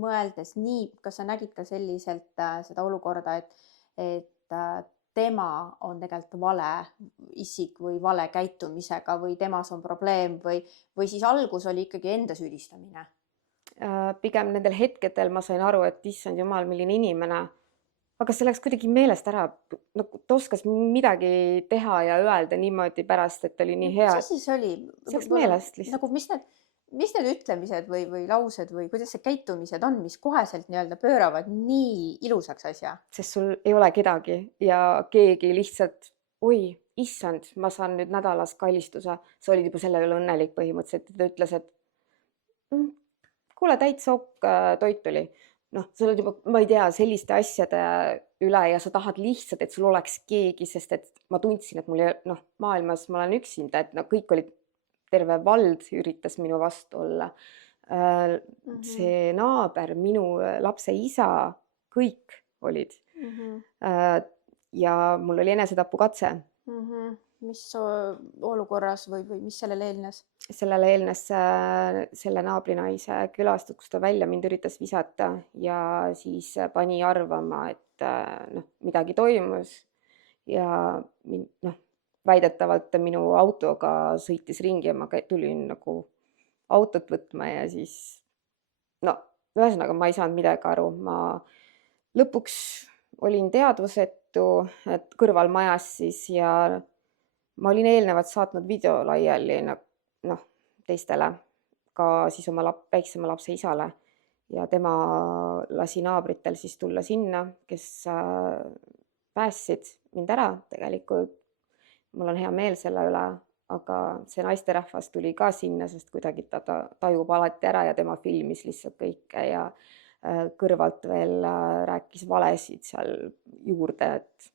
mõeldes nii, kas sa nägid ka selliselt seda olukorda, et tema on tegelikult vale isik või vale käitumisega või temas on probleem või siis algus oli ikkagi enda süüdistamine? Pigem nendel hetkedel ma sain aru, et issand jumal, milline inimene, aga see läks kuidagi meelest ära, ta oskas midagi teha ja öelda niimoodi pärast, et oli nii hea. Mis siis oli? See läks meelest lihtsalt. Nagu mis need ütlemised või laused või kuidas see käitumised on, mis koheselt nii-öelda pööravad nii ilusaks asja? Sest sul ei ole kedagi ja keegi lihtsalt, oi, issand, ma saan nüüd nädalas kallistuse. Sa olid juba selle üle õnnelik põhimõtteliselt. Ta ütles, et kuule, täitsa toit oli. Sa oled juba, ma ei tea, selliste asjade üle ja sa tahad lihtsalt, et sul oleks keegi, sest et ma tundsin, et mul maailmas ma olen üksinda, et kõik olid, terve vald üritas minu vastu olla. See naaber, minu lapse isa, kõik olid. Ja mul oli enesetapukatse. Mis olukorras või mis sellele eelnes? Sellele eelnes selle naabrinaise külastus, kus ta välja mind üritas visata ja siis pani arvama, et midagi toimus ja väidetavalt minu autoga sõitis ringi ja ma tulin nagu autot võtma ja siis ühesõnaga ma ei saanud midagi aru. Ma lõpuks olin teadvusetu, et kõrval majas siis ja ma olin eelnevalt saatnud video laiali teistele, ka siis oma väiksema lapse isale ja tema lasi naabritel siis tulla sinna, kes päästsid mind ära tegelikult. mul on hea meel selle üle, aga see naisterahvas tuli ka sinna, sest kuidagi ta tajub alati ära ja tema filmis lihtsalt kõike ja kõrvalt veel rääkis valesid seal juurde, et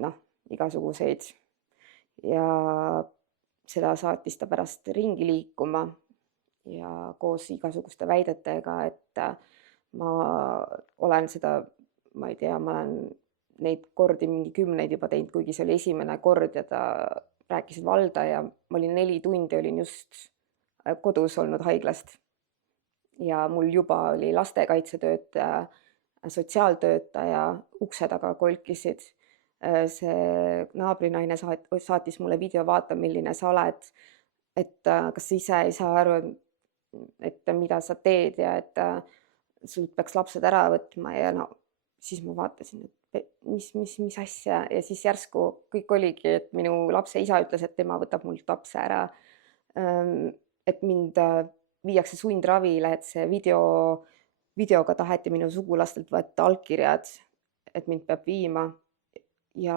noh, igasuguseid. Ja seda saatis ta pärast ringi liikuma ja koos igasuguste väidetega, et ma olen seda, ma ei tea, ma olen neid kordi mingi 10 juba teinud, kuigi see oli esimene kord ja ta rääkis valda ja ma olin 4 tundi, olin just kodus olnud haiglast. Ja mul juba oli lastekaitsetöötaja, sotsiaaltöötaja ukse taga kolkisid. See naabrinaine saatis mulle video, vaata, milline sa oled, et kas sa ise ei saa aru, et mida sa teed ja et sult peaks lapsed ära võtma ja no siis ma vaatasin, et mis asja ja siis järsku kõik oligi, et minu lapse isa ütles, et tema võtab mult lapse ära, et mind viiakse sundravile, et see videoga taheti minu sugulastelt võtta allkirjad, et mind peab viima ja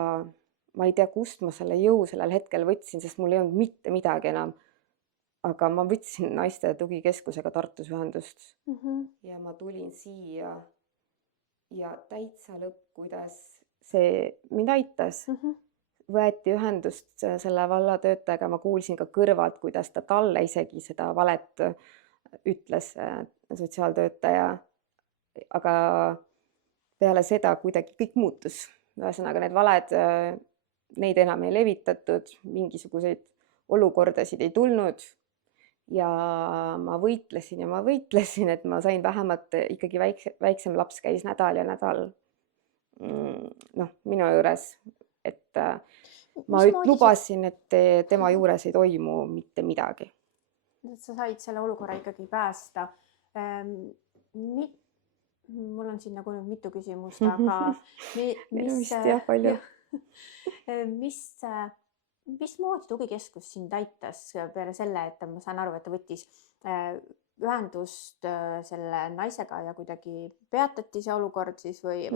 ma ei tea, kust ma selle jõu sellel hetkel võtsin, sest mul ei olnud mitte midagi enam. Aga ma võtsin naiste tugikeskusega Tartus ühendust ja ma tulin siia ja täitsa lõpp, kuidas see mind aitas. Võeti ühendust selle vallatöötajaga, ma kuulsin ka kõrvalt, kuidas ta talle isegi seda valet ütles, sotsiaaltöötaja. Aga peale seda kuidagi kõik muutus. Ühesõnaga need valed, neid enam ei levitatud, mingisuguseid olukordasid ei tulnud. Ja ma võitlesin, et ma sain vähemalt ikkagi väiksem laps käis nädal ja nädal minu juures, et ma lubasin, et tema juures ei toimu mitte midagi. Sa said selle olukorra ikkagi päästa. Mul on siin nagu nüüd mitu küsimust, aga mismoodi tugikeskus sind aitas peale selle, et ma saan aru, et ta võttis ühendust selle naisega ja kuidagi peatati see olukord siis või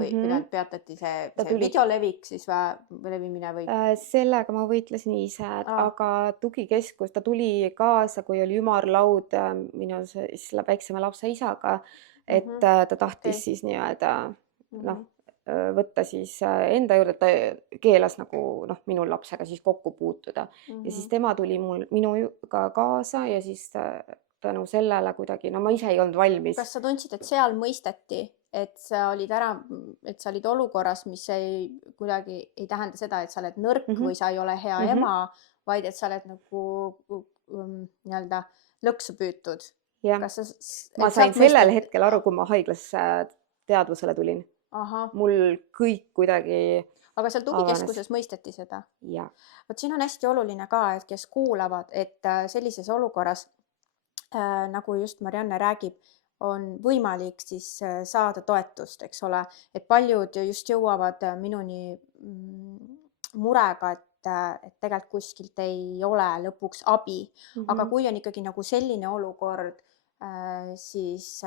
peatati see video levik siis või levimine või? Sellega ma võitlesin ise, aga tugikeskus, ta tuli kaasa, kui oli ümarlaud minu selle väiksema lapse isaga, et ta tahtis siis nii-öelda võtta siis enda juurde, ta keelas nagu minul lapsega siis kokku puutuda ja siis tema tuli minuga kaasa ja siis tänu sellele kuidagi, ma ise ei olnud valmis. Kas sa tundsid, et seal mõisteti, et sa olid olukorras, mis kuidagi ei tähenda seda, et sa oled nõrk või sa ei ole hea ema, vaid et sa oled nagu nii-öelda lõksu püütud? Ma sain sellel hetkel aru, kui ma haiglasse teadvusele tulin. Mul kõik kuidagi aga seal tugikeskuses mõisteti seda? Vot siin on hästi oluline ka, et kes kuulavad, et sellises olukorras, nagu just Marianne räägib, on võimalik siis saada toetust, eks ole, et paljud just jõuavad minuni murega, et tegelikult kuskilt ei ole lõpuks abi, aga kui on ikkagi nagu selline olukord, siis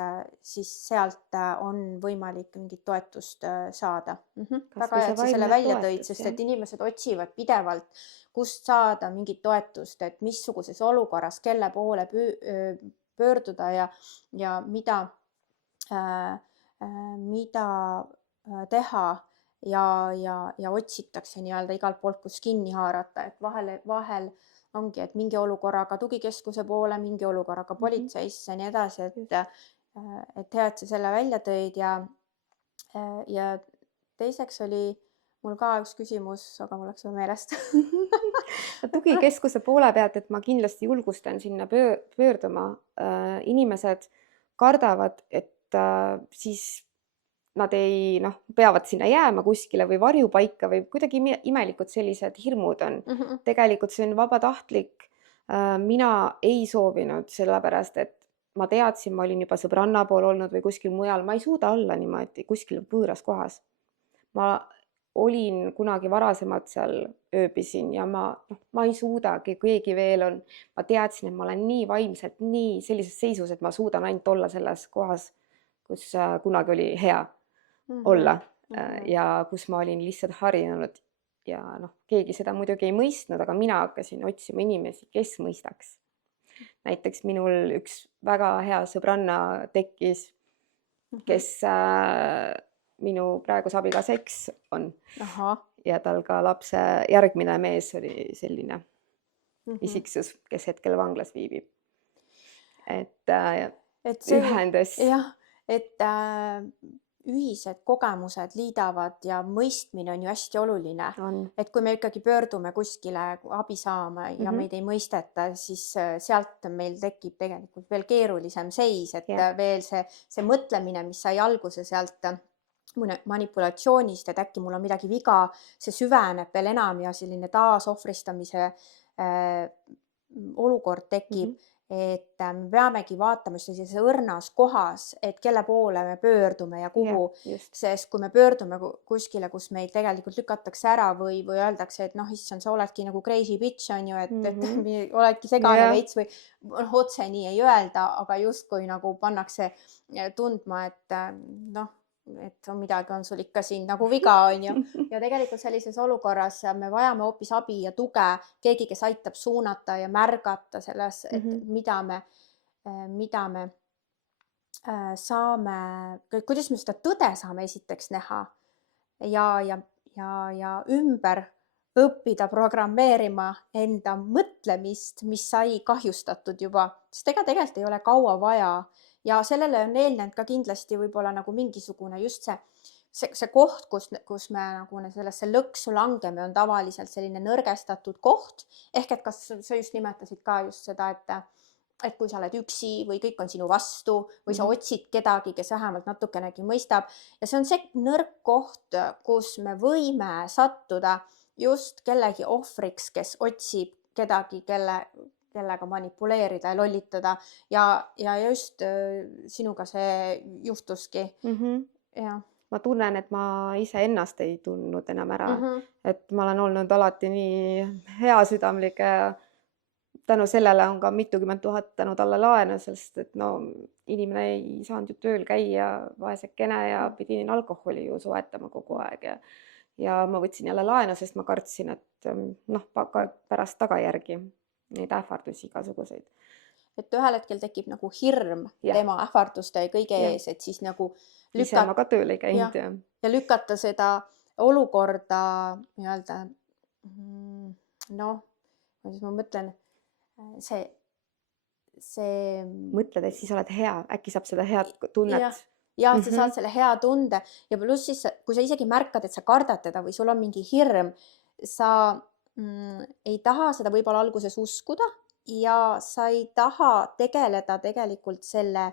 sealt on võimalik mingit toetust saada. Väga hea, et sa selle välja tõid, sest et inimesed otsivad pidevalt, kust saada mingit toetust, et missuguses olukorras, kelle poole pöörduda ja mida teha ja otsitakse nii-öelda igalt poolt, kus kinni haarata, et vahel ongi, et mingi olukorraga tugikeskuse poole, mingi olukorraga politseisse ja nii edasi, et hea, et sa selle välja tõid ja teiseks oli mul ka üks küsimus, aga mul läks meelest. Tugikeskuse poole pealt, et ma kindlasti julgustan sinna pöörduma. Inimesed kardavad, et siis nad peavad sinna jääma kuskile või varjupaika või kuidagi imelikud sellised hirmud on. Tegelikult see on vabatahtlik. Mina ei soovinud sellepärast, et ma teadsin, ma olin juba sõbranna pool olnud või kuskil mujal. Ma ei suuda olla niimoodi kuskil võõras kohas. Ma olin kunagi varasemalt seal ööbisin ja ma ei suudagi, keegi veel on. Ma teadsin, et ma olen nii vaimselt, nii sellises seisus, et ma suudan ainult olla selles kohas, kus kunagi oli hea olla ja kus ma olin lihtsalt harinud ja noh, keegi seda muidugi ei mõistnud, aga mina hakkasin otsima inimesi, kes mõistaks. Näiteks minul üks väga hea sõbranna tekkis, kes minu praeguse abikaasa eks on ahah, ja tal ka lapse järgmine mees oli selline mhm. isiksus, kes hetkel vanglas viibib. Et Et see ühendas jah, et ühised kogemused liidavad ja mõistmine on ju hästi oluline. on. Et kui me ikkagi pöördume kuskile abi saama ja Mhm. meid ei mõisteta, siis sealt meil tekib tegelikult veel keerulisem seis, et Jah. veel see mõtlemine, mis sai alguse sealt manipulatsioonist, et äkki mul on midagi viga, see süveneb veel enam ja selline taasohvristamise olukord tekib. Mhm. Et me peamegi vaatama just sellises õrnas kohas, et kelle poole me pöördume ja kuhu, Jah, just. sest kui me pöördume kuskile, kus meid tegelikult lükatakse ära või öeldakse, et noh, issand, sa oledki nagu crazy bitch on ju, et Mhm. oledki segane Jah. veits või noh, otse nii ei öelda, aga justkui nagu pannakse tundma, et noh, et midagi on sul ikka siin nagu viga on ju. Ja tegelikult sellises olukorras me vajame hoopis abi ja tuge, keegi, kes aitab suunata ja märgata selles, et Mhm. mida me saame, kuidas me seda tõde saame esiteks näha ja ümber õppida programmeerima enda mõtlemist, mis sai kahjustatud juba, sest ega tegelikult ei ole kaua vaja ja sellele on eelnenud ka kindlasti võib-olla nagu mingisugune just see koht, kus me nagu sellesse lõksu langeme, on tavaliselt selline nõrgestatud koht, ehk et kas sa just nimetasid ka just seda, et kui sa oled üksi või kõik on sinu vastu või sa Mhm. otsid kedagi, kes vähemalt natukenegi mõistab ja see on see nõrk koht, kus me võime sattuda just kellegi ohvriks, kes otsib kedagi, kellega manipuleerida ja lollitada ja just sinuga see juhtuski. Mhm. Jah. Ma tunnen, et ma iseennast ei tundnud enam ära, Mhm. et ma olen olnud alati nii heasüdamlik ja tänu sellele on ka mitukümmend tuhat tänu talle laenu, sest et no inimene ei saanud ju tööl käia, vaesekene ja pidin alkoholi ju soetama kogu aeg ja ma võtsin jälle laenu, sest ma kartsin, et noh, pärast tagajärgi, neid ähvardusi igasuguseid. Et ühel hetkel tekib nagu hirm Jah. tema ähvarduste ja kõige Jah. ees, et siis nagu Ise ma ka tööl ei käinud jah, ja lükata seda olukorda nii-öelda noh, kuidas ma mõtlen, see mõtled, et siis oled hea, äkki saab seda head tunnet. jah, et sa saad selle hea tunde ja pluss siis, kui sa isegi märkad, et sa kardad teda või sul on mingi hirm, sa ei taha seda võib-olla alguses uskuda ja sa ei taha tegeleda tegelikult selle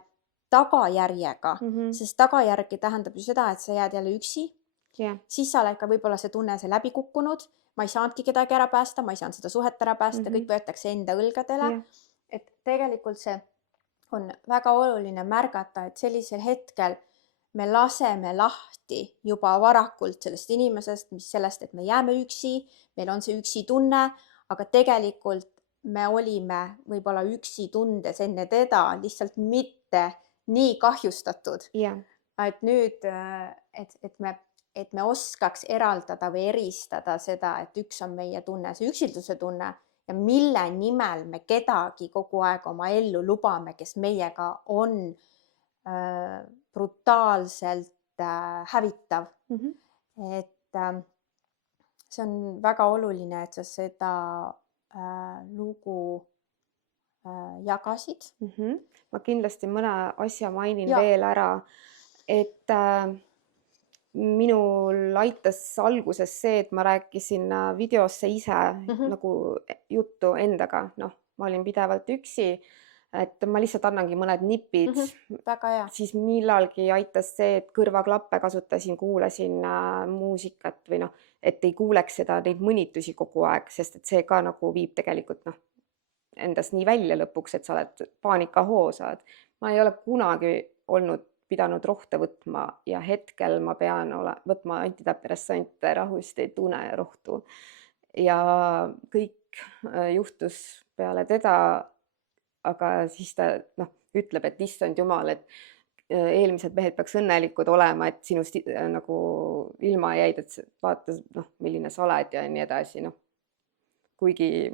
tagajärjega, sest tagajärg tähendab ju seda, et sa jääd jälle üksi, Jah. siis sa oled ka võib-olla see tunne, see läbi kukkunud, ma ei saanudki kedagi ära päästa, ma ei saanud seda suhet ära päästa, kõik võetakse enda õlgadele. Jah. Et tegelikult see on väga oluline märgata, et sellisel hetkel me laseme lahti juba varakult sellest inimesest, mis sellest, et me jääme üksi, meil on see üksi tunne, aga tegelikult me olime võib-olla üksi tundes enne teda, lihtsalt mitte nii kahjustatud. Jah. Et nüüd, et me oskaks eraldada või eristada seda, et üks on meie tunne, see üksilduse tunne ja mille nimel me kedagi kogu aeg oma ellu lubame, kes meiega on brutaalselt hävitav. Et see on väga oluline, et sa seda lugu jagasid. Ma kindlasti mõne asja mainin Ja. veel ära, et minul aitas alguses see, et ma rääkisin videosse ise nagu juttu endaga, noh, ma olin pidevalt üksi, et ma lihtsalt annangi mõned nipid. Väga hea. Siis millalgi aitas see, et kõrvaklappe kasutasin, kuulasin muusikat või noh, et ei kuuleks seda, neid mõnitusi kogu aeg, sest et see ka nagu viib tegelikult noh, endast nii välja lõpuks, et sa oled paanikahoos saad. Ma ei ole kunagi pidanud rohte võtma ja hetkel ma pean võtma antidepressante, rahust, unerohtu. Ja kõik juhtus peale teda, aga siis ta noh, ütleb, et issand jumal, et eelmised mehed peaks õnnelikud olema, et sinust nagu ilma jäid, et vaata, noh, milline sa oled ja nii edasi, noh. Kuigi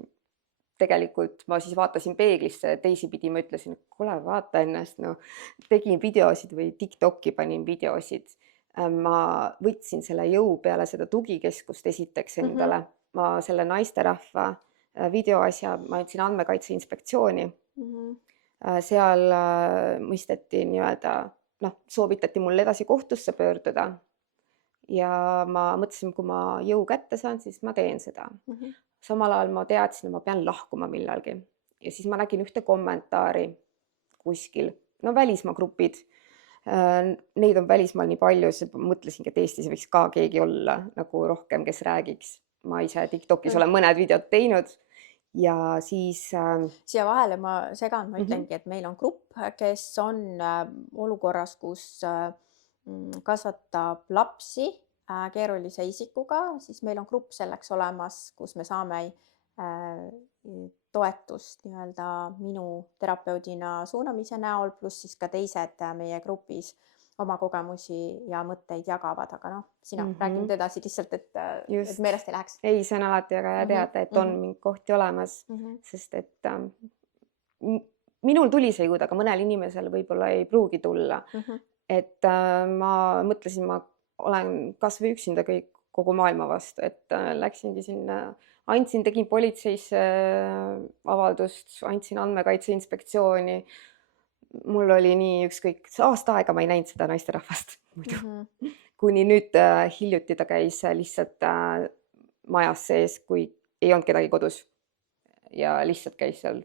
tegelikult ma siis vaatasin peeglisse ja teisipidi ma ütlesin, et kuule, vaata ennast, no tegin videosid või TikTok'i panin videosid. Ma võtsin selle jõu peale seda tugikeskust esiteks endale. Ma selle naisterahva videoasja, ma andsin Andmekaitse Inspektsiooni. Seal mõisteti nii-öelda, noh, soovitati mul edasi kohtusse pöörduda. Ja ma mõtlesin, kui ma jõu kätte saan, siis ma teen seda. Samal ajal ma teadsin, et ma pean lahkuma millalgi. Ja siis ma nägin ühte kommentaari kuskil, no välismaa grupid. Neid on välismaal nii palju, mõtlesingi, et Eestis võiks ka keegi olla nagu rohkem, kes räägiks. Ma ise TikTokis olen mõned videod teinud ja siis... Siia vahele ma segan, ma ütlengi, et meil on grupp, kes on olukorras, kus kasvatab lapsi keerulise isikuga, siis meil on grupp selleks olemas, kus me saame toetust nii-öelda minu terapeudina suunamise näol, pluss siis ka teised meie grupis oma kogemusi ja mõtteid jagavad, aga noh, sina räägid edasi lihtsalt, et meelest ei läheks. Ei, see on alati väga hea teada, et on mingi kohti olemas, sest et minul tuli see jõuda, aga mõnel inimesel võib-olla ei pruugi tulla. Et ma mõtlesin, ma olen kas või üksinda kogu maailma vastu, et läksingi sinna, tegin politseisse avaldust, andsin Andmekaitse Inspektsiooni. Mul oli nii ükskõik, aasta aega ma ei näinud seda naisterahvast muidu. Kuni nüüd hiljuti ta käis lihtsalt majas sees, kui ei olnud kedagi kodus. Ja lihtsalt käis seal,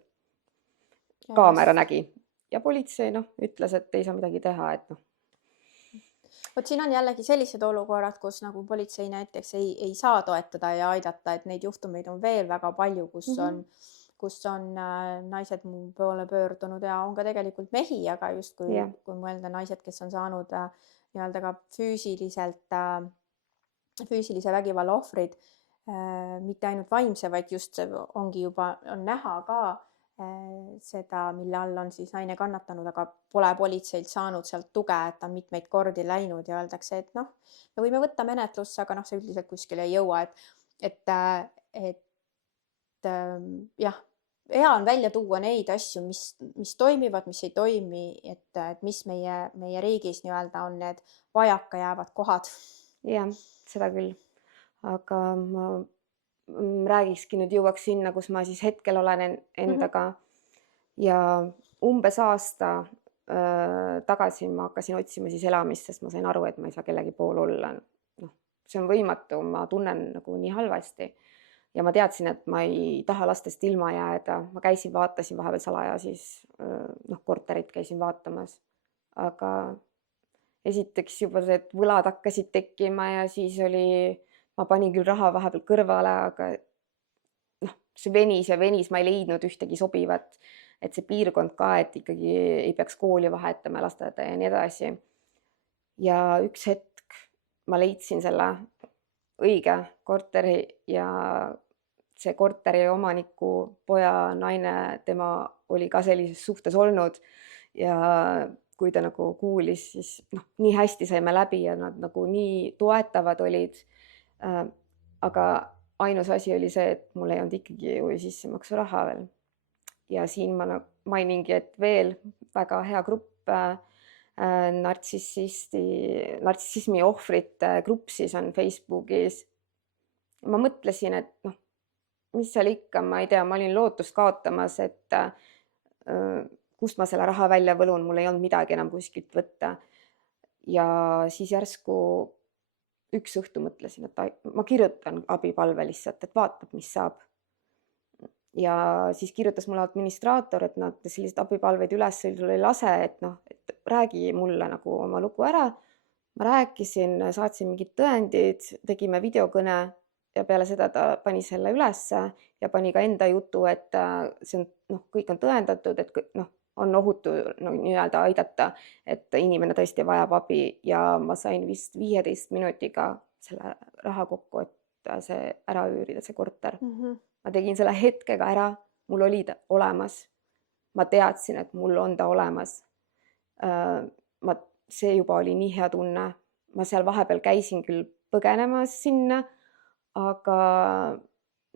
kaamera nägi. Ja politsei ütles, et ei saa midagi teha, et noh. Vot siin on jällegi sellised olukorrad, kus nagu politsei näiteks ei saa toetada ja aidata, et neid juhtumeid on veel väga palju, kus on naised mu poole pöördunud ja on ka tegelikult mehi, aga just kui mõelda naised, kes on saanud nii-öelda ka füüsilise vägivalla ohvrid, mitte ainult vaimse, vaid just ongi juba on näha ka seda, mille all on siis naine kannatanud, aga pole politseilt saanud sealt tuge, et on mitmeid kordi läinud ja öeldakse, et noh, me võime võtta menetlusse, aga see üldiselt kuskile ei jõua, et jah, hea on välja tuua neid asju, mis toimivad, mis ei toimi, et mis meie riigis nii-öelda on need vajaka jäävad kohad. Jah, seda küll. Aga ma räägikski nüüd jõuaks sinna, kus ma siis hetkel olen endaga ja umbes aasta tagasi ma hakkasin otsima siis elamist, sest ma sain aru, et ma ei saa kellegi pool olla. No, see on võimatu, ma tunnen nagu nii halvasti ja ma teadsin, et ma ei taha lastest ilma jääda. Ma vaatasin vahepeal salaja siis korterit käisin vaatamas, aga esiteks juba see, et võlad hakkasid tekkima ja siis ma panin küll raha vahepeal kõrvale, aga see venis ja venis, ma ei leidnud ühtegi sobivat, et see piirkond ka, et ikkagi ei peaks kooli vahetama, lasteaeda ja nii edasi. Ja üks hetk ma leidsin selle õige korteri ja see korteri omaniku poja naine, tema oli ka sellises suhtes olnud ja kui ta nagu kuulis, siis nii hästi saime läbi ja nad nagu nii toetavad olid. Aga ainus asi oli see, et mul ei olnud ikkagi sissemaksu raha veel. Ja siin ma mainingi, et veel väga hea grupp nartsissismi ohvrite grupp siis on Facebookis. Ma mõtlesin, et mis seal ikka, ma ei tea, ma olin lootust kaotamas, et kust ma selle raha välja võlun, mul ei olnud midagi enam kuskilt võtta. Ja siis järsku üks õhtu mõtlesin, et ma kirjutan abipalve lihtsalt, et vaatab, mis saab. Ja siis kirjutas mulle administraator, et nad sellised abipalveid üles ei lase, et räägi mulle nagu oma lugu ära. Ma rääkisin, saatsin mingid tõendid, tegime videokõne ja peale seda ta pani selle ülesse ja pani ka enda jutu, et see on, kõik on tõendatud, et on ohutu nii-öelda aidata, et inimene tõesti vajab abi ja ma sain vist 15 minutiga selle raha kokku, et see ära üürida, see korter. Ma tegin selle hetkega ära, mul oli ta olemas. Ma teadsin, et mul on ta olemas. see juba oli nii hea tunne. Ma seal vahepeal käisin küll põgenemas sinna, aga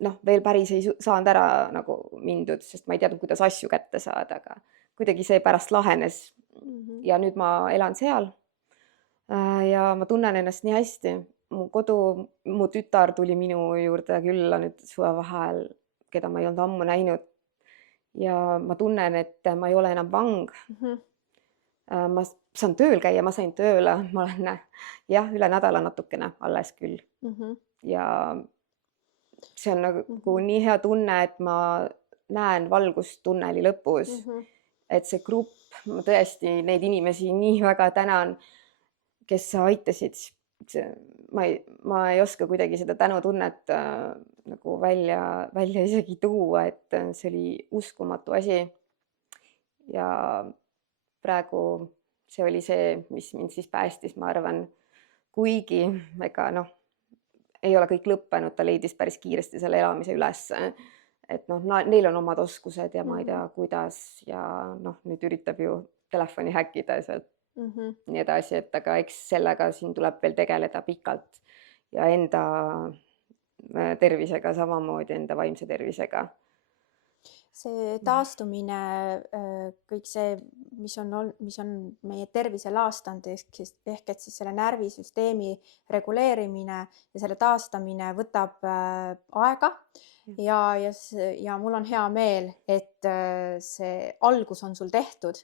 noh, veel päris ei saanud ära nagu mindud, sest ma ei teadnud, kuidas asju kätte saada, aga kuidagi see pärast lahenes. Ja nüüd ma elan seal ja ma tunnen ennast nii hästi. Mu tütar tuli minu juurde külla nüüd suvevaheajal, keda ma ei olnud ammu näinud. Ja ma tunnen, et ma ei ole enam vang. Ma saan tööl käia, ma sain tööle, ma olen üle nädala natukene alles küll. Ja see on nagu nii hea tunne, et ma näen valgust tunneli lõpus. Et see grupp, ma tõesti neid inimesi nii väga tänan, kes aitasid. Ma ei oska kuidagi seda tänutunnet nagu välja isegi tuua, et see oli uskumatu asi. Ja praegu see oli see, mis mind siis päästis, ma arvan, kuigi ega ei ole kõik lõppenud, ta leidis päris kiiresti selle elamise üles. Et neil on omad oskused ja ma ei tea, kuidas ja nüüd üritab ju telefoni häkkida sealt nii edasi, et aga eks sellega siin tuleb veel tegeleda pikalt ja enda tervisega samamoodi, enda vaimse tervisega. See taastumine, kõik see, mis on meie tervise laastanud, ehk et siis selle närvisüsteemi reguleerimine ja selle taastamine võtab aega ja mul on hea meel, et see algus on sul tehtud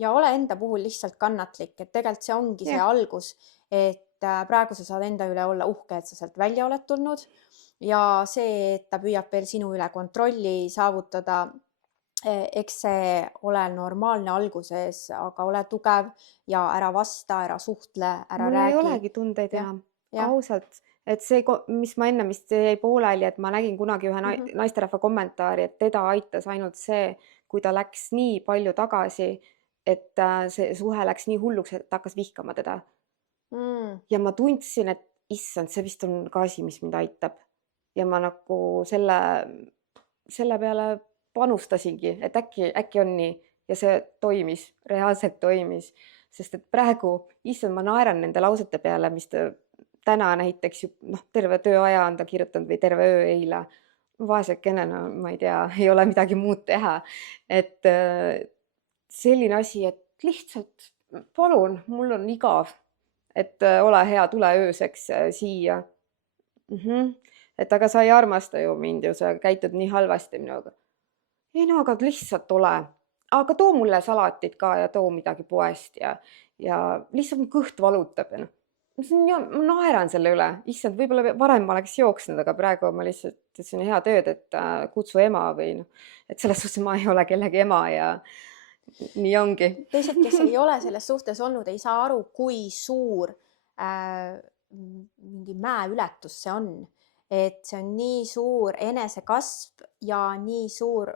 ja ole enda puhul lihtsalt kannatlik, et tegelikult see ongi see algus, et praegu sa saad enda üle olla uhke, et sa sealt välja oled tulnud. Ja see, et ta püüab veel sinu üle kontrolli saavutada, eks see ole normaalne alguses, aga ole tugev ja ära vasta, ära suhtle, ära räägi. Mul ei olegi tundeid enam, ausalt. Et see, mis ma enne vist jäi pooleli, et ma nägin kunagi ühe naisterahva kommentaari, et teda aitas ainult see, kui ta läks nii palju tagasi, et see suhe läks nii hulluks, et ta hakkas vihkama teda. Ja ma tundsin, et issand, see vist on ka asi, mis mind aitab. Ja ma nagu selle peale panustasingi, et äkki on nii ja see toimis, reaalselt toimis, sest et praegu issand, ma naeran nende lausete peale, mis täna näiteks terve tööaja on ta kirjutanud või terve öö eile. Vaesekene, ma ei tea, ei ole midagi muud teha. Et selline asi, et lihtsalt palun, mul on igav, et ole hea, tule ööseks siia. Et aga sa ei armasta ju mind ja sa käitud nii halvasti minuga. Ei aga lihtsalt ole. Aga too mulle salatit ka ja too midagi poest ja lihtsalt mu kõht valutab. Ma naeran selle üle. Issand, võib-olla varem ma oleks jooksnud, aga praegu ma lihtsalt ütlesin hea tööd, et kutsu ema või et selles suhtes ma ei ole kellegi ema ja nii ongi. Teised, kes ei ole selles suhtes olnud, ei saa aru, kui suur mingi mäe ületus see on. Et see on nii suur enesekasv ja nii suur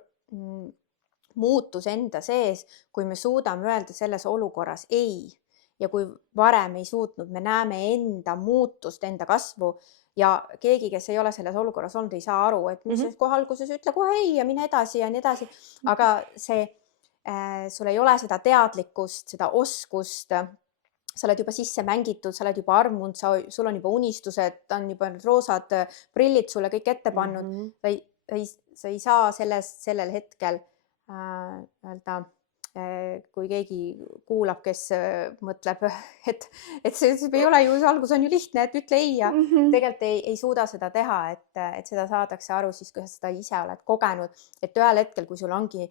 muutus enda sees, kui me suudame öelda selles olukorras ei. Ja kui varem ei suutnud, me näeme enda muutust, enda kasvu ja keegi, kes ei ole selles olukorras olnud, ei saa aru, et mis kohe alguses ütle kohe ei ja mine edasi ja nii edasi. Aga sul ei ole seda teadlikkust, seda oskust, sa oled juba sisse mängitud, sa oled juba armunud, sul on juba unistused, on juba roosad prillid sulle kõik ette pannud. Sa ei saa sellel hetkel öelda, kui keegi kuulab, kes mõtleb, et see ei ole ju, algus on ju lihtne, et ütle ei ja tegelikult ei suuda seda teha, et seda saadakse aru siis, kui sa seda ise oled kogenud, et ühel hetkel, kui sul ongi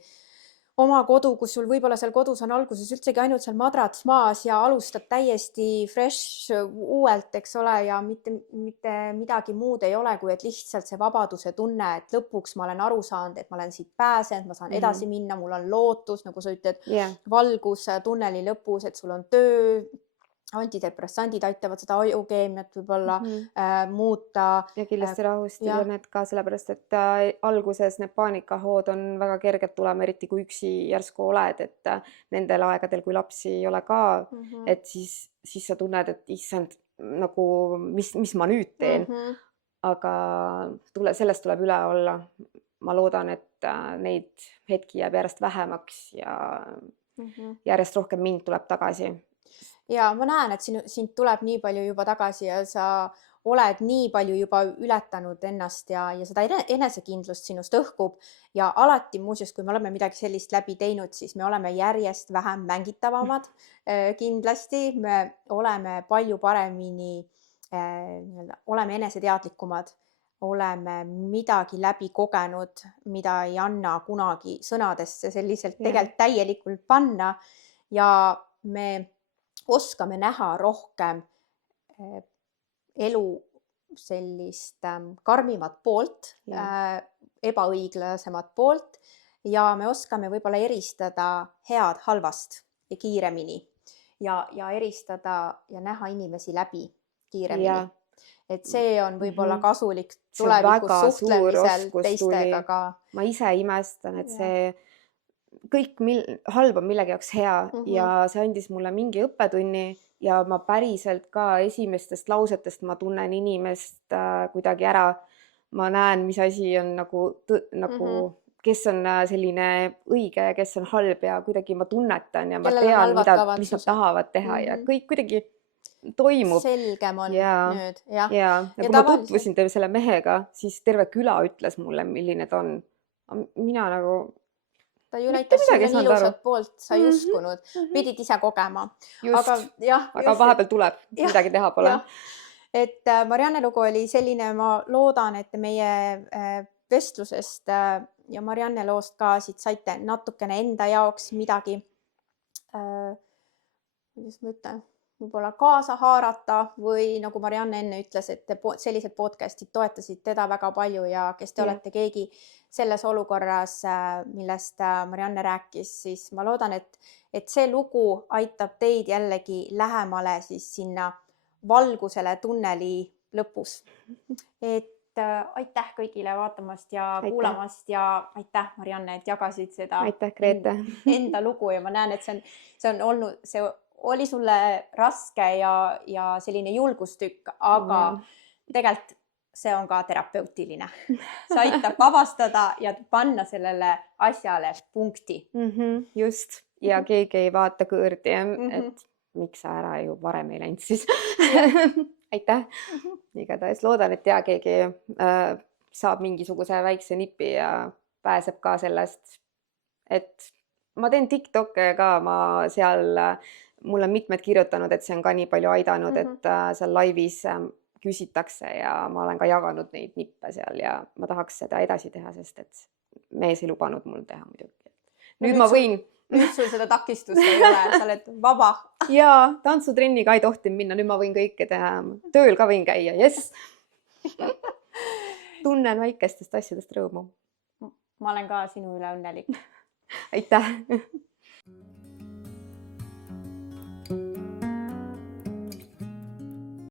oma kodu, kus sul võib-olla seal kodus on alguses üldsegi ainult seal madrats maas ja alustad täiesti fresh uuelt, eks ole, ja mitte midagi muud ei ole, kui et lihtsalt see vabaduse tunne, et lõpuks ma olen aru saanud, et ma olen siit pääsenud, ma saan edasi minna, mul on lootus, nagu sa ütled, valgus tunneli lõpus, et sul on töö, antidepressandid aitavad seda ajukeemiat võib-olla muuta. Ja kindlasti rahustada need ka sellepärast, et alguses need paanikahood on väga kerged tulema, eriti kui üksi järsku oled, et nendel aegadel, kui lapsi ei ole ka, et siis sa tunned, et issand, nagu mis ma nüüd teen. Aga sellest tuleb üle olla. Ma loodan, et neid hetki jääb järjest vähemaks ja järjest rohkem mind tuleb tagasi. ja ma näen, et sind tuleb nii palju juba tagasi ja sa oled nii palju juba ületanud ennast ja seda enesekindlust sinust õhkub ja alati muuseas, kui me oleme midagi sellist läbi teinud, siis me oleme järjest vähem mängitavamad. Kindlasti me oleme palju paremini, oleme eneseteadlikumad, oleme midagi läbi kogenud, mida ei anna kunagi sõnadesse selliselt tegelikult täielikult panna ja me oskame näha rohkem elu sellist karmimat poolt, ebaõiglasemat poolt ja me oskame võib-olla eristada head halvast ja kiiremini ja eristada ja näha inimesi läbi kiiremini. Et see on võib-olla kasulik tulevikus suhtlemisel teistega ka. Ma ise imestan, et see kõik halb on millegi jaoks hea ja see andis mulle mingi õppetunni ja ma päriselt ka esimestest lausetest ma tunnen inimest kuidagi ära. Ma näen, mis asi on nagu kes on selline õige ja kes on halb ja kuidagi ma tunnetan ja ma tean, mis nad tahavad teha ja kõik kuidagi toimub. Selgem on nüüd. Ja kui ma tutvusin selle mehega, siis terve küla ütles mulle, milline ta on. Mina nagu ta ju näitas sulle nii ilusat poolt, sa ei uskunud, pidid ise kogema. Aga vahepeal tuleb, midagi teha pole. Et Marianne lugu oli selline, ma loodan, et meie vestlusest ja Marianne loost ka siit saite natukene enda jaoks midagi, kuidas ma ütlen, võib-olla kaasa haarata või nagu Marianne enne ütles, et sellised podcastid toetasid teda väga palju ja kes te olete keegi selles olukorras, millest Marianne rääkis, siis ma loodan, et see lugu aitab teid jällegi lähemale siis sinna valgusele tunneli lõpus. Et aitäh kõigile vaatamast ja kuulamast ja aitäh, Marianne, et jagasid seda enda lugu ja ma näen, et see oli sulle raske ja selline julgustükk, aga tegelikult see on ka terapeutiline. See aitab vabastada ja panna sellele asjale punkti. Just. Ja keegi ei vaata kõõrdi, et miks sa ära ju varem ei läinud siis. Aitäh. Igatahes loodan, et keegi saab mingisuguse väikse nipi ja pääseb ka sellest. Et ma teen TikTok'e ka, mul on mitmed kirjutanud, et see on ka nii palju aidanud, et seal laivis küsitakse ja ma olen ka jaganud neid nippe seal ja ma tahaks seda edasi teha, sest et mees ei lubanud mul teha muidugi. Nüüd ma võin. Nüüd sul seda takistust ei ole, sa oled vaba. Jaa, tantsutrenniga ei tohtinud minna, nüüd ma võin kõike teha. Tööl ka võin käia, yes. Tunnen väikestest asjadest rõõmu. Ma olen ka sinu üle õnnelik. Aitäh.